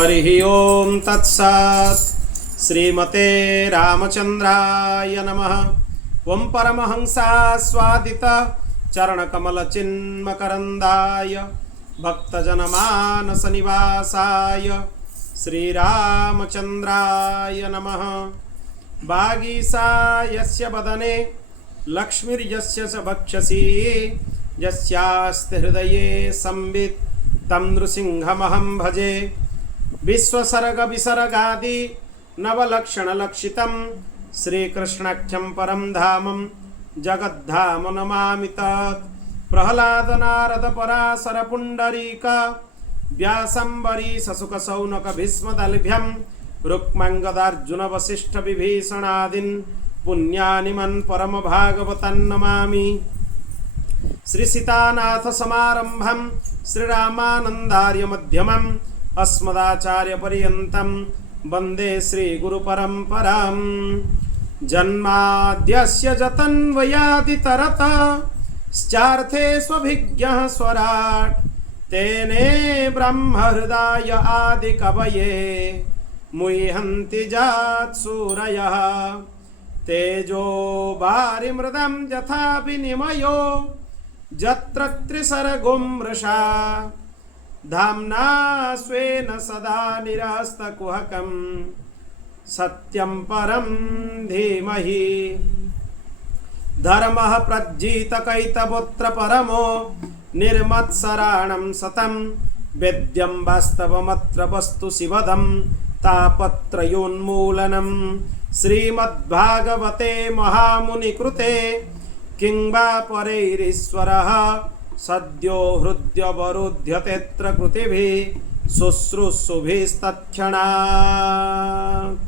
हरिः ओं तत्सत्। श्रीमते रामचंद्राय नमः। ओं परमहंसास्वादित चरणकमलचिन्मकरन्दाय भक्तजनमानसनिवासाय श्रीरामचंद्राय नमः। वागीसा यस्य वदने लक्ष्मीर्यस्य च वक्षसि यस्यास्ति हृदये संवित् तं नृसिंहमहं भजे। विश्वसर्ग विसर्गादि नवलक्षणलक्षितं श्रीकृष्णाख्यं परं धामं जगद्धाम नमामि तत्। प्रह्लाद नारद पराशर पुण्डरीक व्यासंबरीश शुक शौनक भीष्मदलभ्यं रुक्माङ्गदार्जुन वसिष्ठ विभीषणादीन् पुण्यानिमन् परम भागवतान् नमामि। श्री सीतानाथ समारंभं श्रीरामानन्दार्य मध्यमम् अस्मदाचार्य पर्यन्तं वन्दे श्री गुरु परम्परां। जन्माद्यस्य जतन्वयादितरतश्चार्थे स्वभिज्ञः स्वराट् तेने ब्रह्महृदाय आदिकवये मुह्यन्ति जात्सूरयः। तेजो वारिमृदं यथा विनिमयो यत्र त्रिसर्गो मृषा धाम्ना स्वेन सदा निरस्तकुहकं सत्यं परं धीमहि। धर्मः प्रज्जितकैतवोऽत्र परमो निर्मत्सराणं सतं वेद्यं वास्तवमत्र वस्तु शिवदं तापत्रयोन्मूलनं। श्रीमद्भागवते महामुनिकृते किं वा परैरीश्वरः सद्यो हृद्यवरुध्यतेऽत्र कृतिभिः शुश्रूषुभिस्तत्क्षणात्।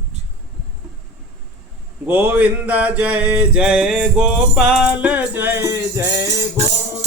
गोविंद जय जय गोपाल जय जय गोविंद।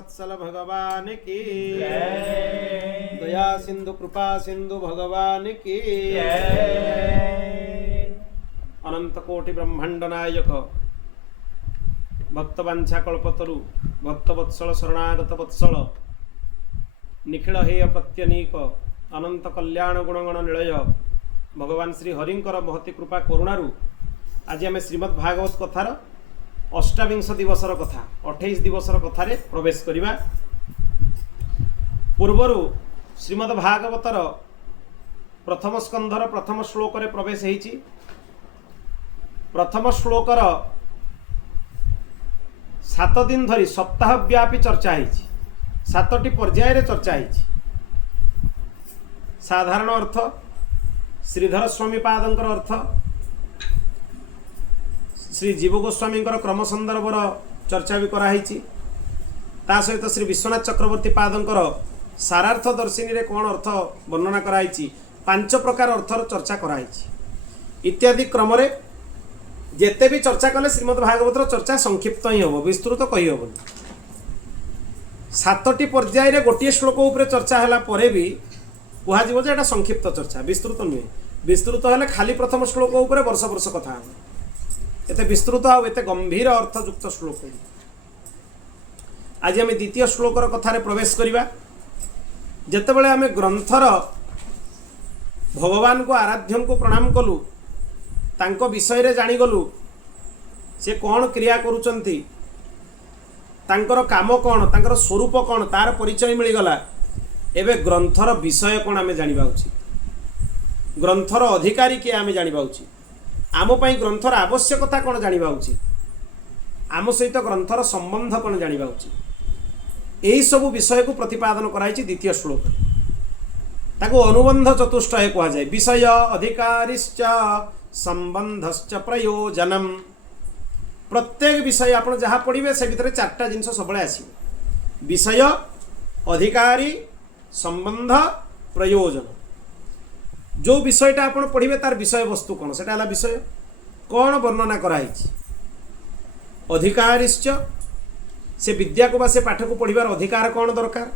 वत्सल भगवान की दया सिंधु कृपा सिंधु भगवान की अनंत कोटि ब्रह्मांड नायक भक्तवांछा कल्पतरु भक्तवत्सल शरणागत वत्सल निखिल हेय प्रत्यनीक अनंत कल्याण गुणगण निलय भगवान श्री हरिंकर महती कृपा करुणारु आज आम श्रीमद् भागवत कथार अष्टाविंश दिवसर कथा 28 दिवसर कथार प्रवेश करिबा। पूर्वर श्रीमद् भागवतर प्रथम स्कंधर प्रथम श्लोक रे प्रवेश हेछि। प्रथम श्लोकर 7 दिन धरी सप्ताह व्यापी चर्चा हेछि। 7टी पर्याय रे चर्चा हेछि। साधारण अर्थ श्रीधर स्वामी पादंकर अर्थ श्री जीव गोस्वामी क्रम संदर्भर चर्चा भी कराई। ता सहित श्री विश्वनाथ चक्रवर्ती पादंकर सारार्थ दर्शिनी रे कौन अर्थ वर्णना कराई 5 प्रकार अर्थर चर्चा कराई इत्यादि क्रम रे जेते भी चर्चा कले श्रीमद् भागवतर चर्चा संक्षिप्त ही हम विस्तृत कही हम। 7टी पर्याय रे गोटे श्लोक उपरे चर्चा हला परे भी कह जे एटा संक्षिप्त चर्चा विस्तृत नुहे। विस्तृत हेले खाली प्रथम श्लोक उपरे वर्ष वर्ष कथा हम एते विस्तृत आ एते गंभीर अर्थयुक्त श्लोक। आज आम द्वितीय श्लोकर कथार प्रवेश करिबा। जेतेबेले आम ग्रंथर भगवान को आराध्यन को प्रणाम कलु तांको विषय रे जानी गलु से कौन क्रिया करूचंती तांकर काम कौन तांकर स्वरूप कौन तार परिचय मिलगला। एबे ग्रंथर विषय कौन आम जानिबा उचित ग्रंथर अधिकारी किए आम जानिबा उचित आम पई ग्रंथर आवश्यकता कौन जानिबा उचित आम सहित ग्रंथर संबंध कौन जानिबा उचित यही सब विषय को प्रतिपादन कराई द्वितीय श्लोक। ताको अनुबंध चतुष्टय कहा जाए। विषय अधिकारिश्च संबंधश्च प्रयोजनम। प्रत्येक विषय आप जहाँ पढ़े से भितर 4टा जिनस सब आसो विषय अधिकारी संबंध प्रयोजन। जो विषयटा आप पढ़े तार विषय वस्तु कौन से विषय कौन वर्णना कराई। अधिकारिश्च से विद्या को बा से पाठ को पढ़ार अधिकार कौन दरकार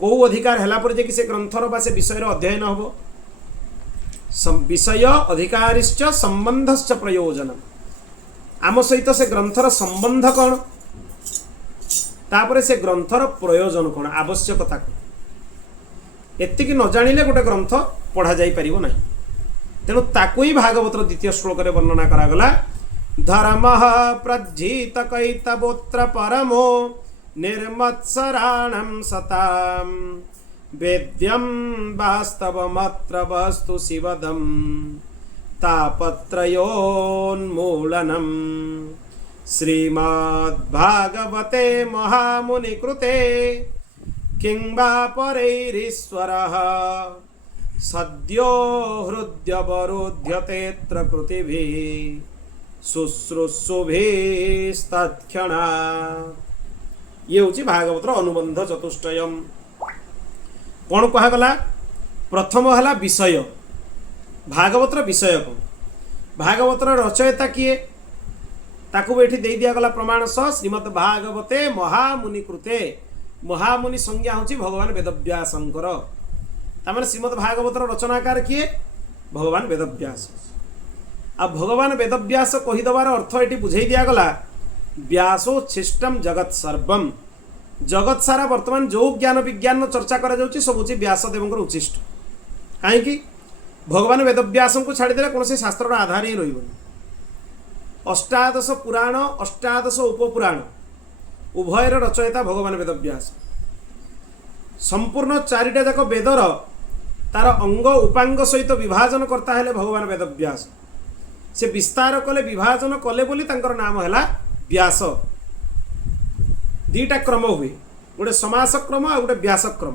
कौ अधिकार है कि से ग्रंथर बा से विषय अध्ययन हम। विषय अधिकारिश्च संबंधश्च प्रयोजन आम सहित से ग्रंथर संबंध कौन तापरे से ग्रंथर प्रयोजन कौन आवश्यकता कौन एतिकी न जानिले गोटे ग्रंथ पढ़ा जाई परिबो नहीं। तेणु ताकू ही भागवतर द्वितीय श्लोक रे वर्णना करागला। धर्मः प्रज्झित कैतवोत्र परमो निर्मत्सराणं सतां वेद्यं वास्तवमत्र वस्तु शिवदं तापत्रयोन्मूलनं। श्रीमद्भागवते महामुनिकृते किं वा परैरीश्वरः सद्यो हृद्यवरुध्यतेऽत्र कृतिभिः शुश्रूषुभिस्तत्क्षणात्। ये हूँ भागवतर अनुबंध चतुष्टयम। कौन कहगला प्रथम है विषय भागवतर विषय कौन भागवतर रचयिता किए ताकू भी दे दिगला प्रमाण सह श्रीमद् भागवते महामुनि कृते। महामुनि संज्ञा हूँ भगवान वेदव्यासंकर तार श्रीमद् भागवतर रचनाकार किए भगवान वेदव्यास। आ भगवान वेदव्यास कहीदेवार अर्थ ये बुझे दिगला व्यासोच्छिष्टम जगत सर्वम। जगत सारा वर्तमान जो ज्ञान विज्ञान चर्चा करा जाउची सब हूँ व्यासदेव उच्छिष्ट। कहीं भगवान वेदव्यास को छाड़देले कौन से शास्त्र आधार ही रही। अष्टादश पुराण अष्टादश उपपुराण उभयर रचयिता भगवान वेदव्यास। संपूर्ण 4टा जाक वेदर तार अंग उपांग सहित विभाजन करता है भगवान वेदव्यास। से विस्तार कले विभाजन कले बोली तांकर नाम है व्यास। 2टा क्रम हुए गोटे समास क्रम आ गोटे व्यास क्रम।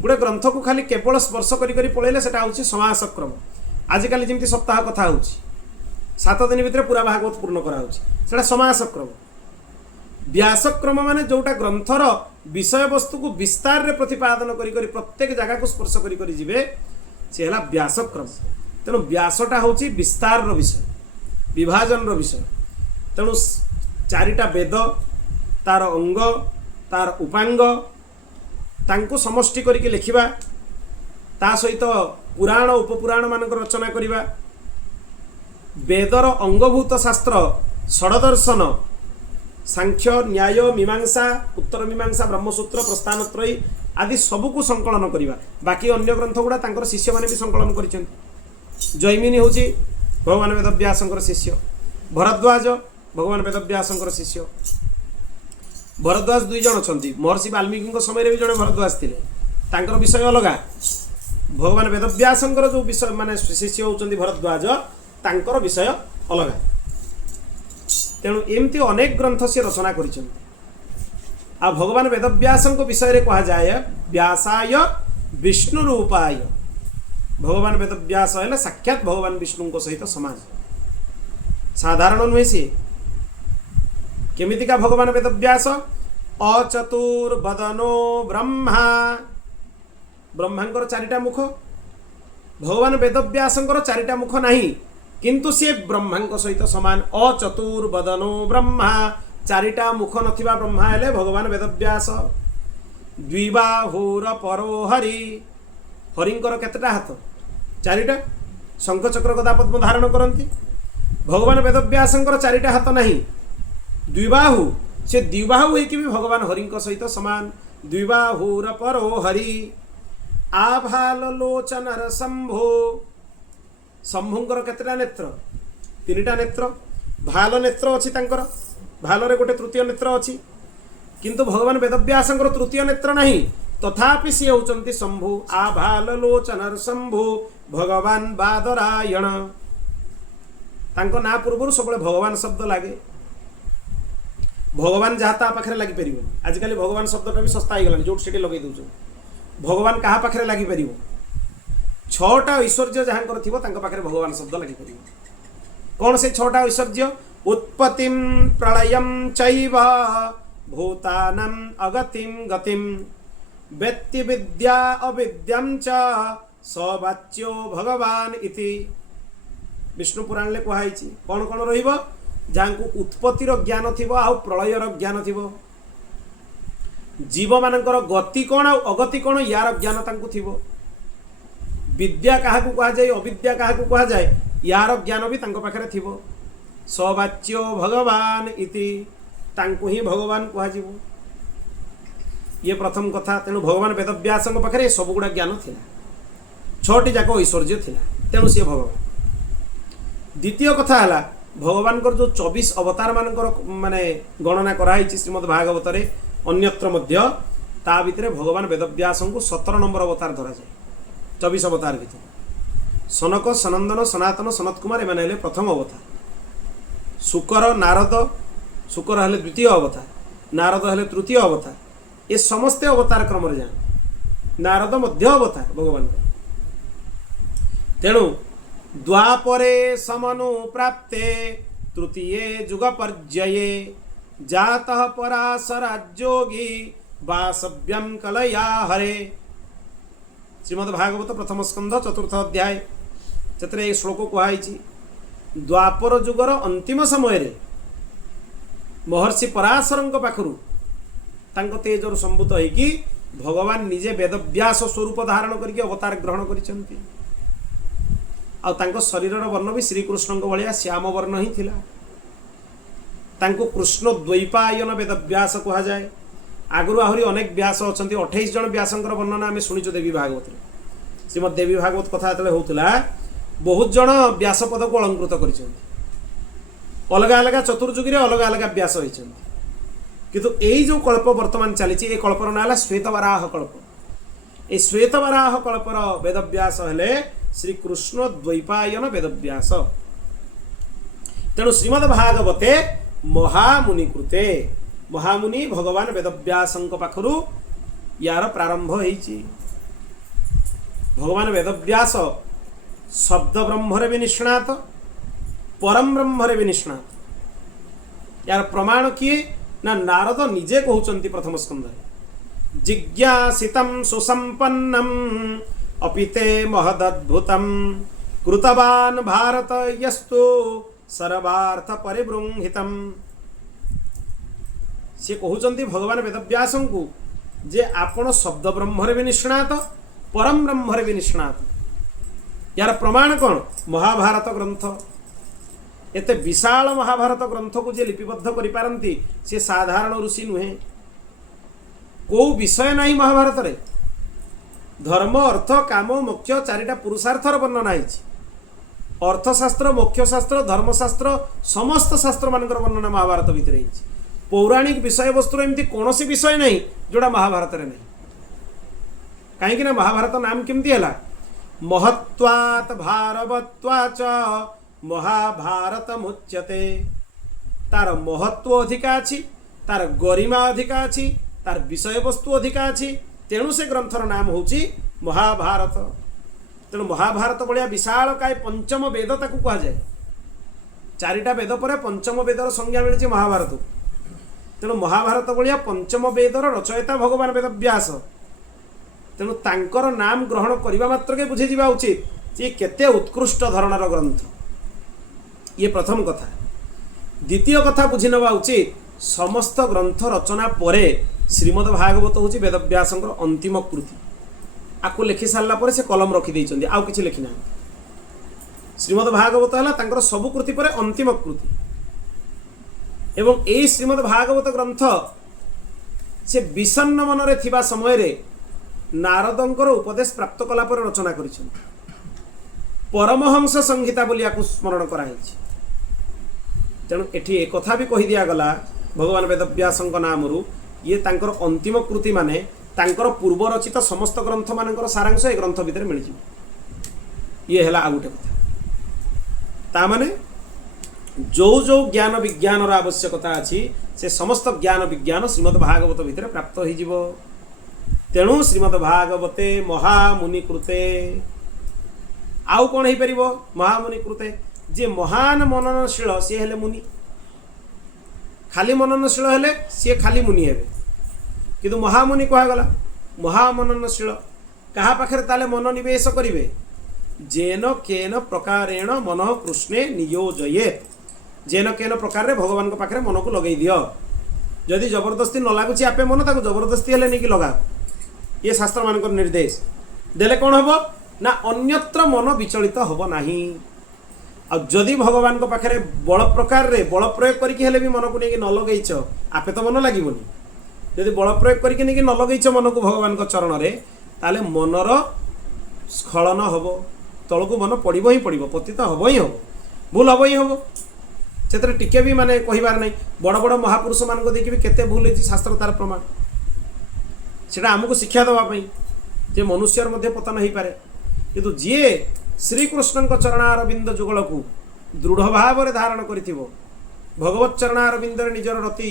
गोटे ग्रंथ को खाली केवल स्पर्श करी पलैले सेटा होची समास क्रम। आजिकल जमी सप्ताह कथा होची 7 दिन भितर पूरा भागवत पूर्ण करा होची सेटा समास क्रम। व्यास क्रम माने जोटा ग्रंथर विषय वस्तु को विस्तार रे प्रतिपादन करी प्रत्येक जगह को स्पर्श करी जीवे से है व्यास क्रम। तेणु व्यासटा हूँ विस्तार विषय विभाजन विषय। तेणु 4टा वेद तार अंग तार उपांग तांको समष्टि करके लिखिबा ता सहित पुराण उपपुराण मानक रचना करिबा वेदर अंगभूत शास्त्र षडदर्शन सांख्य न्याय मीमांसा उत्तर मीमांसा ब्रह्मसूत्र प्रस्थानत्रयी आदि सबको संकलन करिबा बाकी अन्य ग्रंथ गुड़ा तांकर शिष्य माने भी संकलन करिसेंति जैमिनी होची भगवान वेदव्यासंकर शिष्य भरद्वाज भगवान वेदव्यासंकर शिष्य भरद्वाज दुई जन अछंती महर्षि वाल्मीकि समय भी जड़े भरद्वाज थिले तांकर विषय अलगा भगवान वेदव्यासंकर जो विषय माने शिष्य होचंती भरद्वाज तांकर विषय अलगा तेणु एमती अनेक ग्रंथ से रचना करिसेंति आ भगवान वेदव्यासंक विषय कहा जाए व्यासाय विष्णु रूपाय भगवान वेदव्यास है साक्षात भगवान विष्णु सहित समाज साधारण नुहे सी केमितिका भगवान वेदव्यास अचतुर्वदनो ब्रह्मा ब्रह्मांकर चारिटा मुख भगवान वेदव्यासंकर चारिटा मुख नहीं किंतु सी ब्रह्मांक सहित समान अचतुर्वदनो ब्रह्मा चारिटा मुख नथिबा ब्रह्मा हेले भगवान वेदव्यास द्विबाहुर परो हरि हरिंकर केतटा हाथ चारिटा शंख चक्र गदा पद्म धारण करती भगवान वेदव्यासंकर चारिटा हाथ नहीं द्विबाहु से द्विबाहु होइकि भी भगवान हरिंक सहित समान द्विबाहुर परो हरि आभाल लोचनर शंभो शंभुंकर केतटा नेत्र तीनिटा नेत्र भाल नेत्र अछि तांकर भालरे गोटे तृतीय नेत्र अछि किंतु भगवान वेदव्यासंकर तृतीय नेत्र नहीं तथापि सी होचंती शंभु आभाल लोचनर शंभु भगवान बादरायण तांको ना पूर्व सब भगवान शब्द लगे भगवान जहाँ ता पाखे लगी पार आजिकल भगवान शब्दटा भी सस्ता हो जो से लगे दौर भगवान क्या पाखे लगी पार छटा ऐश्वर्य जहाँ थी पाखे भगवान शब्द लगी पार कौन से छटा ऐश्वर्य उत्पत्तिम प्रलयम चैव भूतानां अगतिम गतिम वेत्ति विद्या अविद्यम च सवाच्यो भगवान इति विष्णु पुराण ले कहुई कौन कौन रहिबो जहाँ को उत्पत्तिर ज्ञान थी आ प्रलयर ज्ञान थी जीव मानकर गति कौन अगति कौन यार ज्ञान तांकु थी विद्या क्या कह जाए अविद्या क्या कह जाए यार ज्ञान भी तांको पाखरे थी सवाच्यो भगवान इति तांकु ही भगवान कह ये प्रथम कथा तेणु भगवान वेदव्यास पाखे सबुगुड़ा ज्ञान थिला छटी जाक ऐश्वर्य थिला तेणु सी भगवान द्वितीय कथा है भगवान जो 24 अवतार मानकर माने गणना कराई श्रीमद् भागवत अन्यत्र मध्य ता भितर भगवान वेदव्यास को 17 नंबर अवतार धरा जाए 24 अवतार भितर सनक सनंदन सनातन सनत कुमार एमाने प्रथम अवतार शुकर नारद शुकर हेले द्वितीय अवतार नारद हेले तृतीय अवतार ये समस्ते अवतार क्रम जाए नारद मध्य अवतार भगवान तेणु द्वापरे समनु प्राप्ते तृतीये जुग पर्यये जातः पराशराज्योगी वासव्यम कलया हरे श्रीमद् भागवत प्रथम स्कंध चतुर्थ अध्याय चतुर्थ श्लोक कहुई द्वापर जुगर अंतिम समय रे महर्षि पराशर पाखु तेजर संभूत होगी भगवान निजे वेदव्यास स्वरूप धारण करके अवतार ग्रहण करिसेंति आ तांको शरीरर वर्ण भी श्रीकृष्ण भाया श्याम वर्ण ही थिला तांको कृष्ण द्वैपायन वेदव्यास कह जाए आगु आहरी अनेक व्यास अच्छा 28 जन व्यासंकर वर्णना आम शुणुचु देवी भागवत श्रीमद देवी भागवत कथा जो होता बहुत जन व्यासपद को अलंकृत कर अलग अलग चतुर्जुगी अलग अलग व्यास होती किंतु यही जो कल्प वर्तमान चली कल्पर ना श्वेतवराह कल्प ये श्वेतवराह कल्पर वेदव्यास हेले श्रीकृष्ण द्वैपायन वेदव्यास तेणु श्रीमद् भागवते महामुनि कृते महामुनि भगवान वेदव्यास पाखु यार प्रारंभ होइछि भगवान वेदव्यास शब्द ब्रह्मरे भी निष्णात परम ब्रह्मरे भी निष्णात यार प्रमाण किए ना नारद निजे कहउचंती प्रथम स्कंध जिज्ञासितं सुसंपन्नम अपिते महदद्भुतम कृतवान भारत यस्तु सर्वार्थ परिबृंहितम सी कहते भगवान वेदव्यास को जे आपण शब्द ब्रह्म भी निष्णात परम ब्रह्म भी निष्णात। यार प्रमाण कौन? महाभारत ग्रंथ। एते विशाल महाभारत ग्रंथ को जे लिपिबद्ध करिपारंती से साधारण ऋषि नुहे। को विषय नहीं महाभारत रे। धर्म अर्थ काम मोक्ष चारिटा पुरुषार्थर वर्णना है। अर्थशास्त्र मोक्षशास्त्र धर्मशास्त्र समस्त शास्त्र मानकर वर्णना महाभारत भितर है। पौराणिक विषय वस्तु एमती कौन विषय नहीं जोड़ा महाभारत रे नहीं। कहीं ना महाभारत नाम केमती है? महत्वात् भारवत्वाच महाभारत मुच्यते। तार महत्व अधिका अच्छी, तार गरिमा अधिका अच्छी, तार विषय वस्तु अधिका अच्छी, तेणु से ग्रंथर नाम होची महाभारत। तेणु महाभारत भाया विशाल काय पंचम वेद ताकू कहा जाए। चारिटा वेद पर पंचम वेदर संज्ञा मिली महाभारत। तेणु महाभारत भाया पंचम वेदर रचयिता भगवान वेदव्यास। तेणु तांकर नाम ग्रहण करने मात्र के बुझी जावा उचित ये केते उत्कृष्ट धरणर ग्रंथ। ये प्रथम कथा। द्वितीय कथा बुझी नवा उचित समस्त ग्रंथ रचना परे श्रीमद् भागवत हूँ वेदव्यासंकर अंतिम कृति। आपको लिखि सारा पर से कलम रखी आउ किछि लिखि ना। श्रीमद् भागवत है सबु कृति पर अंतिम कृति। एवं यही श्रीमद् भागवत ग्रंथ से विषन्न मन रे थिबा समय रे नारदंकर उपदेश प्राप्त कला पर रचना करिछन। परमहंस संहिता बोली आपको स्मरण कराई। तेणु एठी एक कथा भी कही दिया गला भगवान वेदव्यासंक नामरू ये तांकर अंतिम कृति माने तांकर पूर्व रचित समस्त ग्रंथ मानकर सारांश ए ग्रंथ भितर मिल जाए। ये हैला आ गोटे कथा। ता माने जो जो ज्ञान विज्ञान आवश्यकता अच्छी से समस्त ज्ञान विज्ञान श्रीमद् भागवत भितर प्राप्त हो जिवो। तेणु श्रीमद् भागवते महामुनि कृते आउ कौन हो पार महामुनि कृते जे महान मननशील सी हेले मुनि। खाली मननशील हेले सी खाली मुनि हेबे किंतु महामुनि कहगला। महामननशील कहा पाखे ताले मन निवेश करिवे जेन केन प्रकारेण मन कृष्णे नियोजयेत। जेन केन प्रकार भगवान को पाखे मन को लगे दियो। जदि जबरदस्ती न लगुच आपे मन ताको जबरदस्ती हेले नहीं कि लगा। ये शास्त्र मान निर्देश देले कौन हम ना अन्यत्र मन विचलित हम नाही। जदि भगवान को पाखे बल प्रकार रे बल प्रयोग करके भी मन को नहीं न लगेच आपे तो मन लगे। जदि बल प्रयोग करके नहीं न लगेच मन को भगवान को चरण रे ताले मनर स्खलन हम तलू मन पड़ो ही पड़ो पतित हम ही हम भूल हम ही हम से टिके भी माने कहिबार नहीं। बड़ बड़ महापुरुष मान को देखिए केते भूल है शास्त्र तार प्रमाण सेटा आमको शिक्षा देवाई जे मनुष्यर मध्य पतन हो पारे किंतु जी श्रीकृष्ण चरणारविंद जुगल को दृढ़ भाव में धारण कर भगवत चरणारविंद निजर रति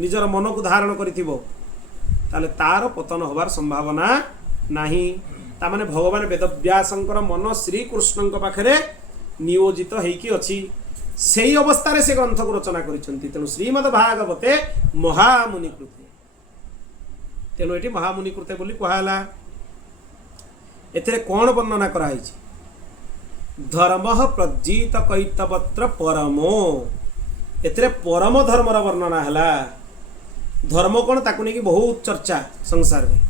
निजर मन को धारण कर तार पतन होबार संभावना नहीं। तामाने भगवान वेदव्यासंकर मन श्रीकृष्ण पाखे नियोजित होइकी अछि। सेही अवस्था से ग्रंथ को रचना करिसेंती। तेणु श्रीमद् भागवते महामुनि कृते। तेणु ये महामुनि कृते बोली कहला। एथिरे कौन वर्णना कराई? धर्म प्रज्जित कैतवत्र परमो। एथिरे परम धर्मर वर्णना है। धर्म कौन ताकू नहीं कि बहुत चर्चा संसार में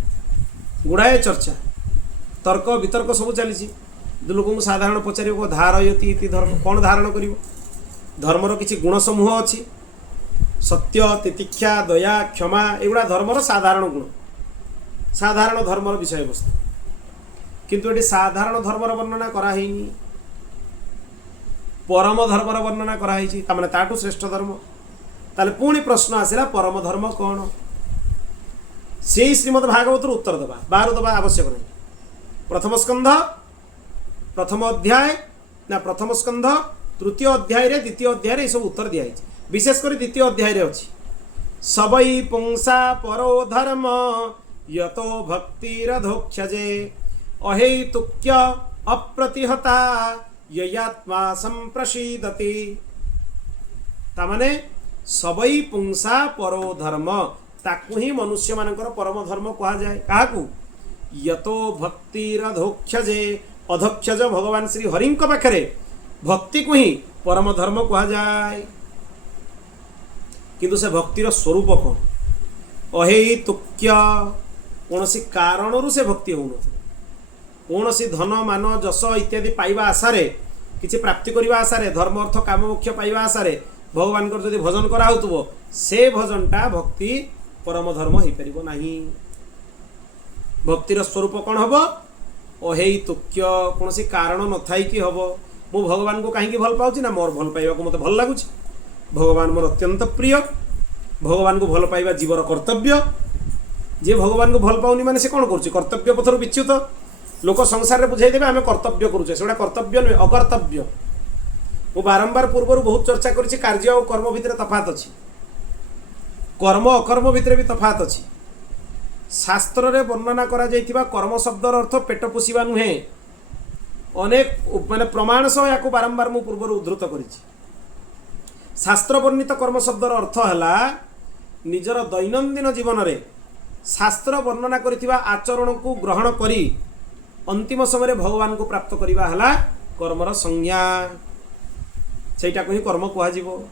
गुड़ाए चर्चा तर्क वितर्क सब चली। लोक साधारण पचार धारयती धर्म कौन धारण कर धर्मर किसी गुण समूह अच्छी सत्य तितिक्षा दया क्षमा एगुड़ा धर्मर साधारण गुण साधारण धर्मर विषय वस्तु किंतु ये साधारण धर्मर वर्णना कराहीनी परम धर्मर वर्णना कराही तामाने ताठू श्रेष्ठ धर्म। ताले पुणी प्रश्न आसला परम धर्म कौन? से श्रीमद् भागवत उत्तर दबा बार दबा आवश्यक नहीं। प्रथम स्कंध प्रथम अध्याय ना प्रथम स्कंध तृतीय अध्याय रे द्वितीय अध्याय रे सब उत्तर दिया विशेषकर द्वितीय अध्याय रे अछि सबई पुंसा परो धर्म यतो भक्तिरधोक्षजे अहेतुक्य अप्रतिहता ययात्मा संप्रसीदति। तामाने सबई पुंसा परो धर्म ताकू ही मनुष्य मानकर परम धर्म कहा जाए। काकू यतो भक्तिरधोक्षजे अधोक्षज भगवान श्री हरि पाखे भक्ति को ही परम धर्म कहा जाए। किंतु से भक्तिर स्वरूप कौन? अहेतुक्य कौन कारण से भक्ति हो कौन धन मान जश इत्यादि पाइबा आशारे किसी प्राप्ति करने आशारे धर्म अर्थ काम मोक्ष पाइबा आशारे भगवान को जब भजन कराउथबो से भजनटा भक्ति परम धर्म हो पार ना। भक्तिर स्वरूप कौन हम अहेतुक्य कौन कारण न थाई कि हम मु भगवान को कहीं भल पाऊँ ना मोर भल पाइबा को मत भल लगुच भगवान मोर अत्यंत प्रिय भगवान को भल पाइबा जीवर कर्तव्य जे भगवान को भल पाऊनी माने से कौन करुच्चे कर्तव्य पथर विच्युत लोक संसार में बुझाईदेवे आम कर्तव्य करुचे से कर्तव्य नुहे अकर्तव्य। मु बारंबार पूर्व बहुत चर्चा करी कार्य और कर्म भितर तफात अच्छी कर्म अकर्म भितर भी तफात अच्छी। शास्त्र रे वर्णना करा जाइथिबा कर्म शब्दर अर्थ पेट पोषिबा नुहे अनेक माने प्रमाण सह या बारंबार मु पूर्व उद्धृत करी। शास्त्र वर्णित कर्म शब्दर अर्थ है निजर दैनंदिन जीवन रे शास्त्र वर्णना करिथिबा आचरण को ग्रहण करी अंतिम समय भगवान को प्राप्त करवा है कर्मर संज्ञा सेटा को ही कर्म कहुव।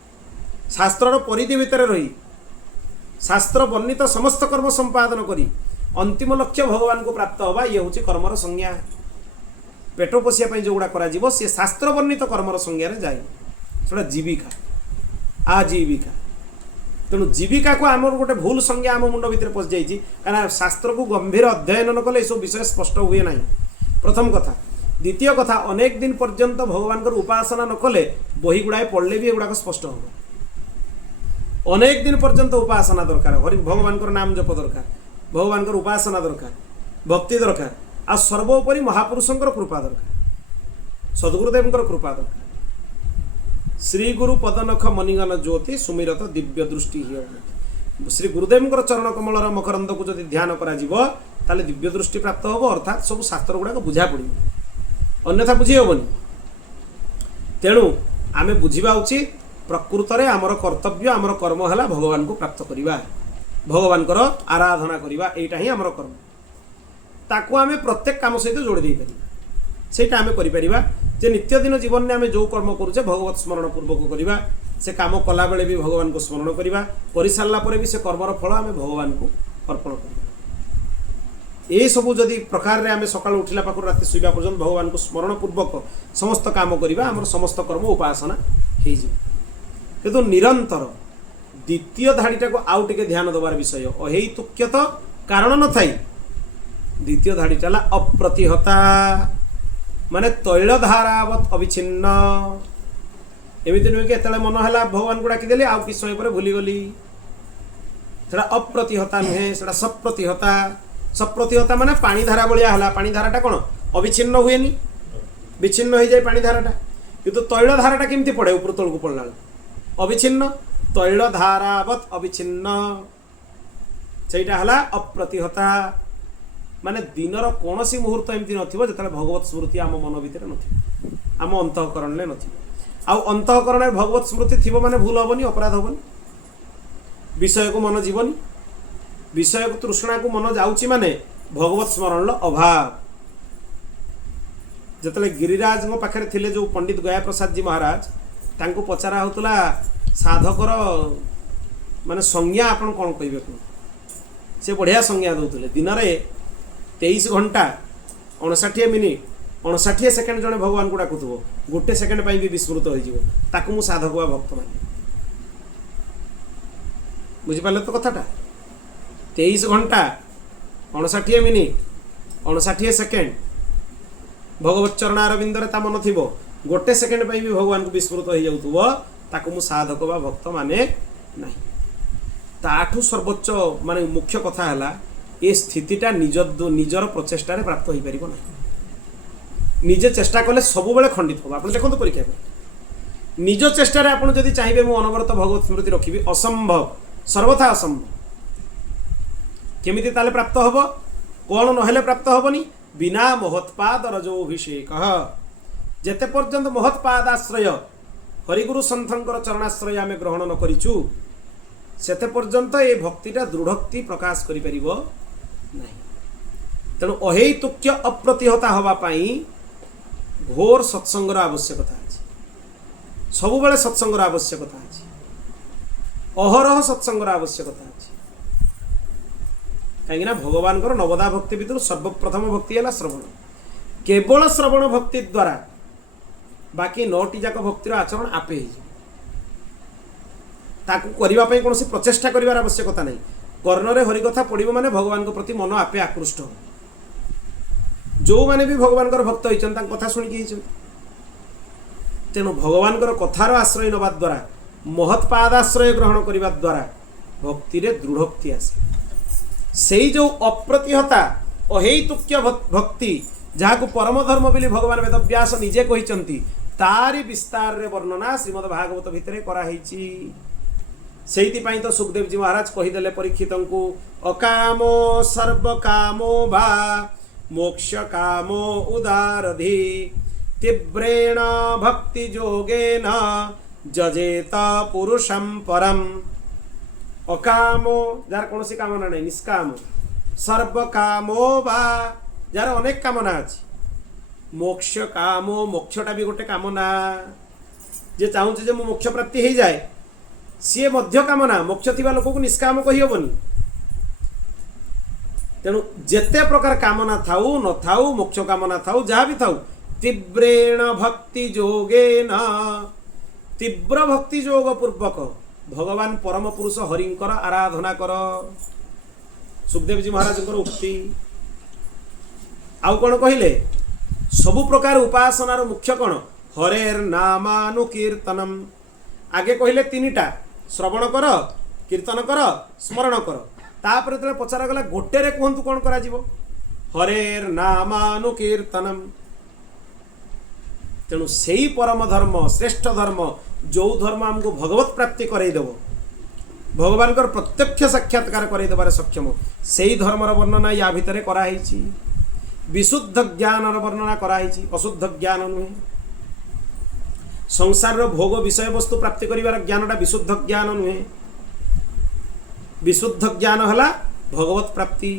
शास्त्र परिधि भितर रही शास्त्र वर्णित समस्त कर्म संपादन करी अंतिम लक्ष्य भगवान को प्राप्त होगा ये हूँ कर्मर संज्ञा। पेट पोषापी जो गुड़ा कर शास्त्र वर्णित कर्मर संज्ञा जाए सेटा जीविका आजीविका। तेणु जीविका को आम गोटे भूल संज्ञा आम मुंड भितर पशि जाइए कारण शास्त्र को गंभीर अध्ययन न कले सब विषय स्पष्ट हुए ना प्रथम कथा। द्वितीय कथा अनेक दिन पर्यंत भगवान उपासना न कले बही गुड़ाए पढ़ले भी एगुड़ाक स्पष्ट हो। अनेक दिन पर्यंत उपासना दरकार हरि भगवान नाम जप दरकार भगवान उपासना दरकार भक्ति दरकार आ सर्वोपरि महापुरुषंकर कृपा दरकार सद्गुरुदेव कृपा दरकार। श्री गुरु पदनख मणिगन ज्योति सुमिरत दिव्य दृष्टि श्री गुरुदेव चरण कमलर मकरंद को जब ध्यान करा दिव्य दृष्टि प्राप्त हम अर्थात सब शास्त्र गुड़ाक बुझा पड़ो अन्यथा बुझी हेनी। तेणु आमे बुझा उचित प्रकृत में आमर कर्तव्य आमर कर्म है भगवान को प्राप्त करवा भगवान आराधना करवा यहाँ ही आमर कर्म ताकू आमे प्रत्येक काम सहित जोड़ी दे पार सेटा आमे करिपरिबा जे नित्य दिन जीवन में आम जो कर्म करुचे भगवत स्मरण पूर्वक करवा से काम कला बेले भी भगवान को स्मरण करवा कर सारा भी से कर्मर फल आम भगवान को अर्पण करवा। ये सबू जदि प्रकार आम सका उठला पाखु राति शुवा पर्यंत भगवान को स्मरण पूर्वक समस्त काम करवा आम समस्त कर्म उपासना हो निरंतर द्वितीय धाड़ीटा को आउ टे ध्यान देवार विषय अहेतुक्यत कारण न थाई द्वितीय धाड़ीटा अप्रतिहता माने तैलधारावत अविच्छिन्न एमती नुहे कि मन है भगवान को डाकिदेली आउ कि समय पर भूलीगली से अप्रतिहता नुहे से सप्रतिहता सप्रतिहता माने पानी धारा भाया है पानी धाराटा कौन अविच्छिन्न हुए विच्छिन्न हो जाए पानी धाराटा किंतु तैल धाराटा केमती पड़े ऊपर तल को पड़ला अविच्छिन्न तैल धारावत अविच्छिन्न सेटा है अप्रतिहता माने दिनर कौन सी मुहूर्त एमती नथिबो जतले भगवत स्मृति आम मन भितर नथिबो आम अंतःकरण में नथिबो आउ अंतःकरण में भगवत स्मृति थिबो माने भूल हबनी अपराध हबनी विषय को मन जीवनी विषय को तृष्णा को मन जाउची माने भगवत स्मरण अभाव। जतले गिरिराज पाखे थिले जो पंडित गया प्रसाद जी महाराज तांको पचारा होतला साधकर माने संज्ञा आपण कौन कहिबे से बढ़िया संज्ञा दउतले दिन रे 23 घंटा 59 मिनिट 59 सेकेंड जड़े भगवान को डाकुव गोटे सेकेंड भी विस्मृत हो मु साधक वा भक्त मान बुझिपारे तो कथाटा 23 घंटा 59 मिनिट 59 सेकेंड भगवत चरणारविंदरे ता मन थी गोटे सेकेंड भी भगवान को विस्मृत हो जाऊँ मु साधक वा भक्त माने नहीं। ताठू सर्वोच्च माने मुख्य कथा है ये स्थितिटा निजर प्रचेष्टार प्राप्त हो पार ना निजे चेष्टा कले सब बेले खंडित हम आप देखो परीक्षा कर निज चेष्टार आपड़ जब चाहिए मु अनवरत भगवत स्मृति रखी असंभव सर्वथा असंभव केमिति ताले प्राप्त हम कौन नहेले प्राप्त हेनी बिना महत्पाद रजोभिषेक जेते पर्यंत महत्पादाश्रय हरिगुरु सन्थंकर चरणाश्रय आम ग्रहण न करिचु सेते पर्यंत ये भक्तिटा दृढ़ोक्ति प्रकाश करि परिबो नहीं। तेणु अहेतुक्य अप्रतिहता हवापाई घोर सत्संगर आवश्यकता है सब बेले सत्संगर आवश्यकता है अहरह सत्संगर आवश्यकता है कहीं भगवान नवदा भक्ति भितर सर्वप्रथम भक्ति है श्रवण। केवल श्रवण भक्ति द्वारा बाकी 9टी जाक भक्तिर आचरण आपे करने कौन प्रचेषा कर आवश्यकता नहीं। कर्णरे हरिकथा पड़ो माने भगवान प्रति मन आपे आकृष्ट हो। जो मैंने भी भगवान भक्त होती कथा शुणिकी तेणु भगवान कथार आश्रय नवा द्वारा महत्पादाश्रय ग्रहण करने द्वारा भक्ति रे दृढ़ोक्ति आसे। से जो अप्रतिहता अहेतुक्य भक्ति जहाँ परम धर्म बोली भगवान वेदव्यास निजे कहते तारी विस्तार रे वर्णना श्रीमद् भागवत भितर कराही। से तो सुखदेव जी महाराज कहीदेले परीक्षित को अकामो सर्वकामो भा मोक्ष कामो उदारधि तीव्रेण भक्ति जोगेन जजेत पुरुषं परम। अकामो जार कौन सी कामना नहीं निष्काम। सर्वकामो बा जार अनेक कामना अच्छी। मोक्ष कामो मोक्षटा भी गोटे कामना जे चाहूचे जे मोक्ष प्राप्ति हो जाए सी मध्य कामना। मोक्ष थिबा लोक को निष्काम कही हेबनी। तेणु जेते प्रकार कामना थाऊ न थाऊ मोक्ष कामना थाऊ जहाँ भी थाऊ तीव्रेण भक्ति जोगेन तीव्र भक्ति जोग पूर्वक भगवान परम पुरुष हरिंकर आराधना कर। सुखदेव जी महाराज उक्ति आउ कौन कहले सबु प्रकार उपासनार मुख्य कौन हरेर नामानुकीर्तनम। आगे कहले 3टा श्रवण कर कीर्तन कर स्मरण कर। तापर जो पचारा गला गोटे रे कहतु कौन करा जीवो हरेर नामानुकीर्तनम। तेणु से ही परम धर्म श्रेष्ठ धर्म जो धर्म आमको भगवत प्राप्ति करईदेव भगवान प्रत्यक्ष साक्षात्कार करईदेवार सक्षम से ही धर्मर वर्णना या भितर कराही। विशुद्ध ज्ञान वर्णना कराही अशुद्ध ज्ञान नुहे। संसार भोग विषय वस्तु प्राप्ति करिवार ज्ञानटा विशुद्ध ज्ञान नुहे। विशुद्ध ज्ञान हला भगवत प्राप्ति।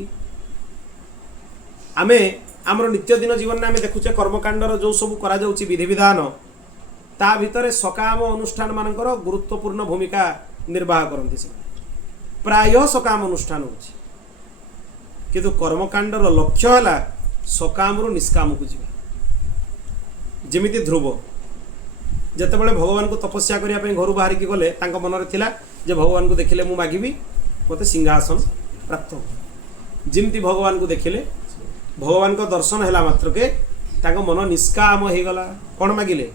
आमे आमर नित्य दिन जीवन में आम देखुचे कर्मकांडर जो सब करा जाउची विधि विधान ता भितर सकाम अनुष्ठान मानकर गुरुत्वपूर्ण भूमिका निर्वाह करती से प्राय सकाम अनुष्ठान होची। किंतु कर्मकांडर लक्ष्य है सकाम रु निष्काम को जीवा। जेमिति ध्रुव जितेबाला भगवान को तपस्या करने घर बाहर की गले मन में थिला जे भगवान को देखिले मु मागिबी मते सिंहासन प्राप्त हो। जिमती भगवान को देखिले भगवान को दर्शन है मात्र के मन निष्काम हो गला। कौन मागिले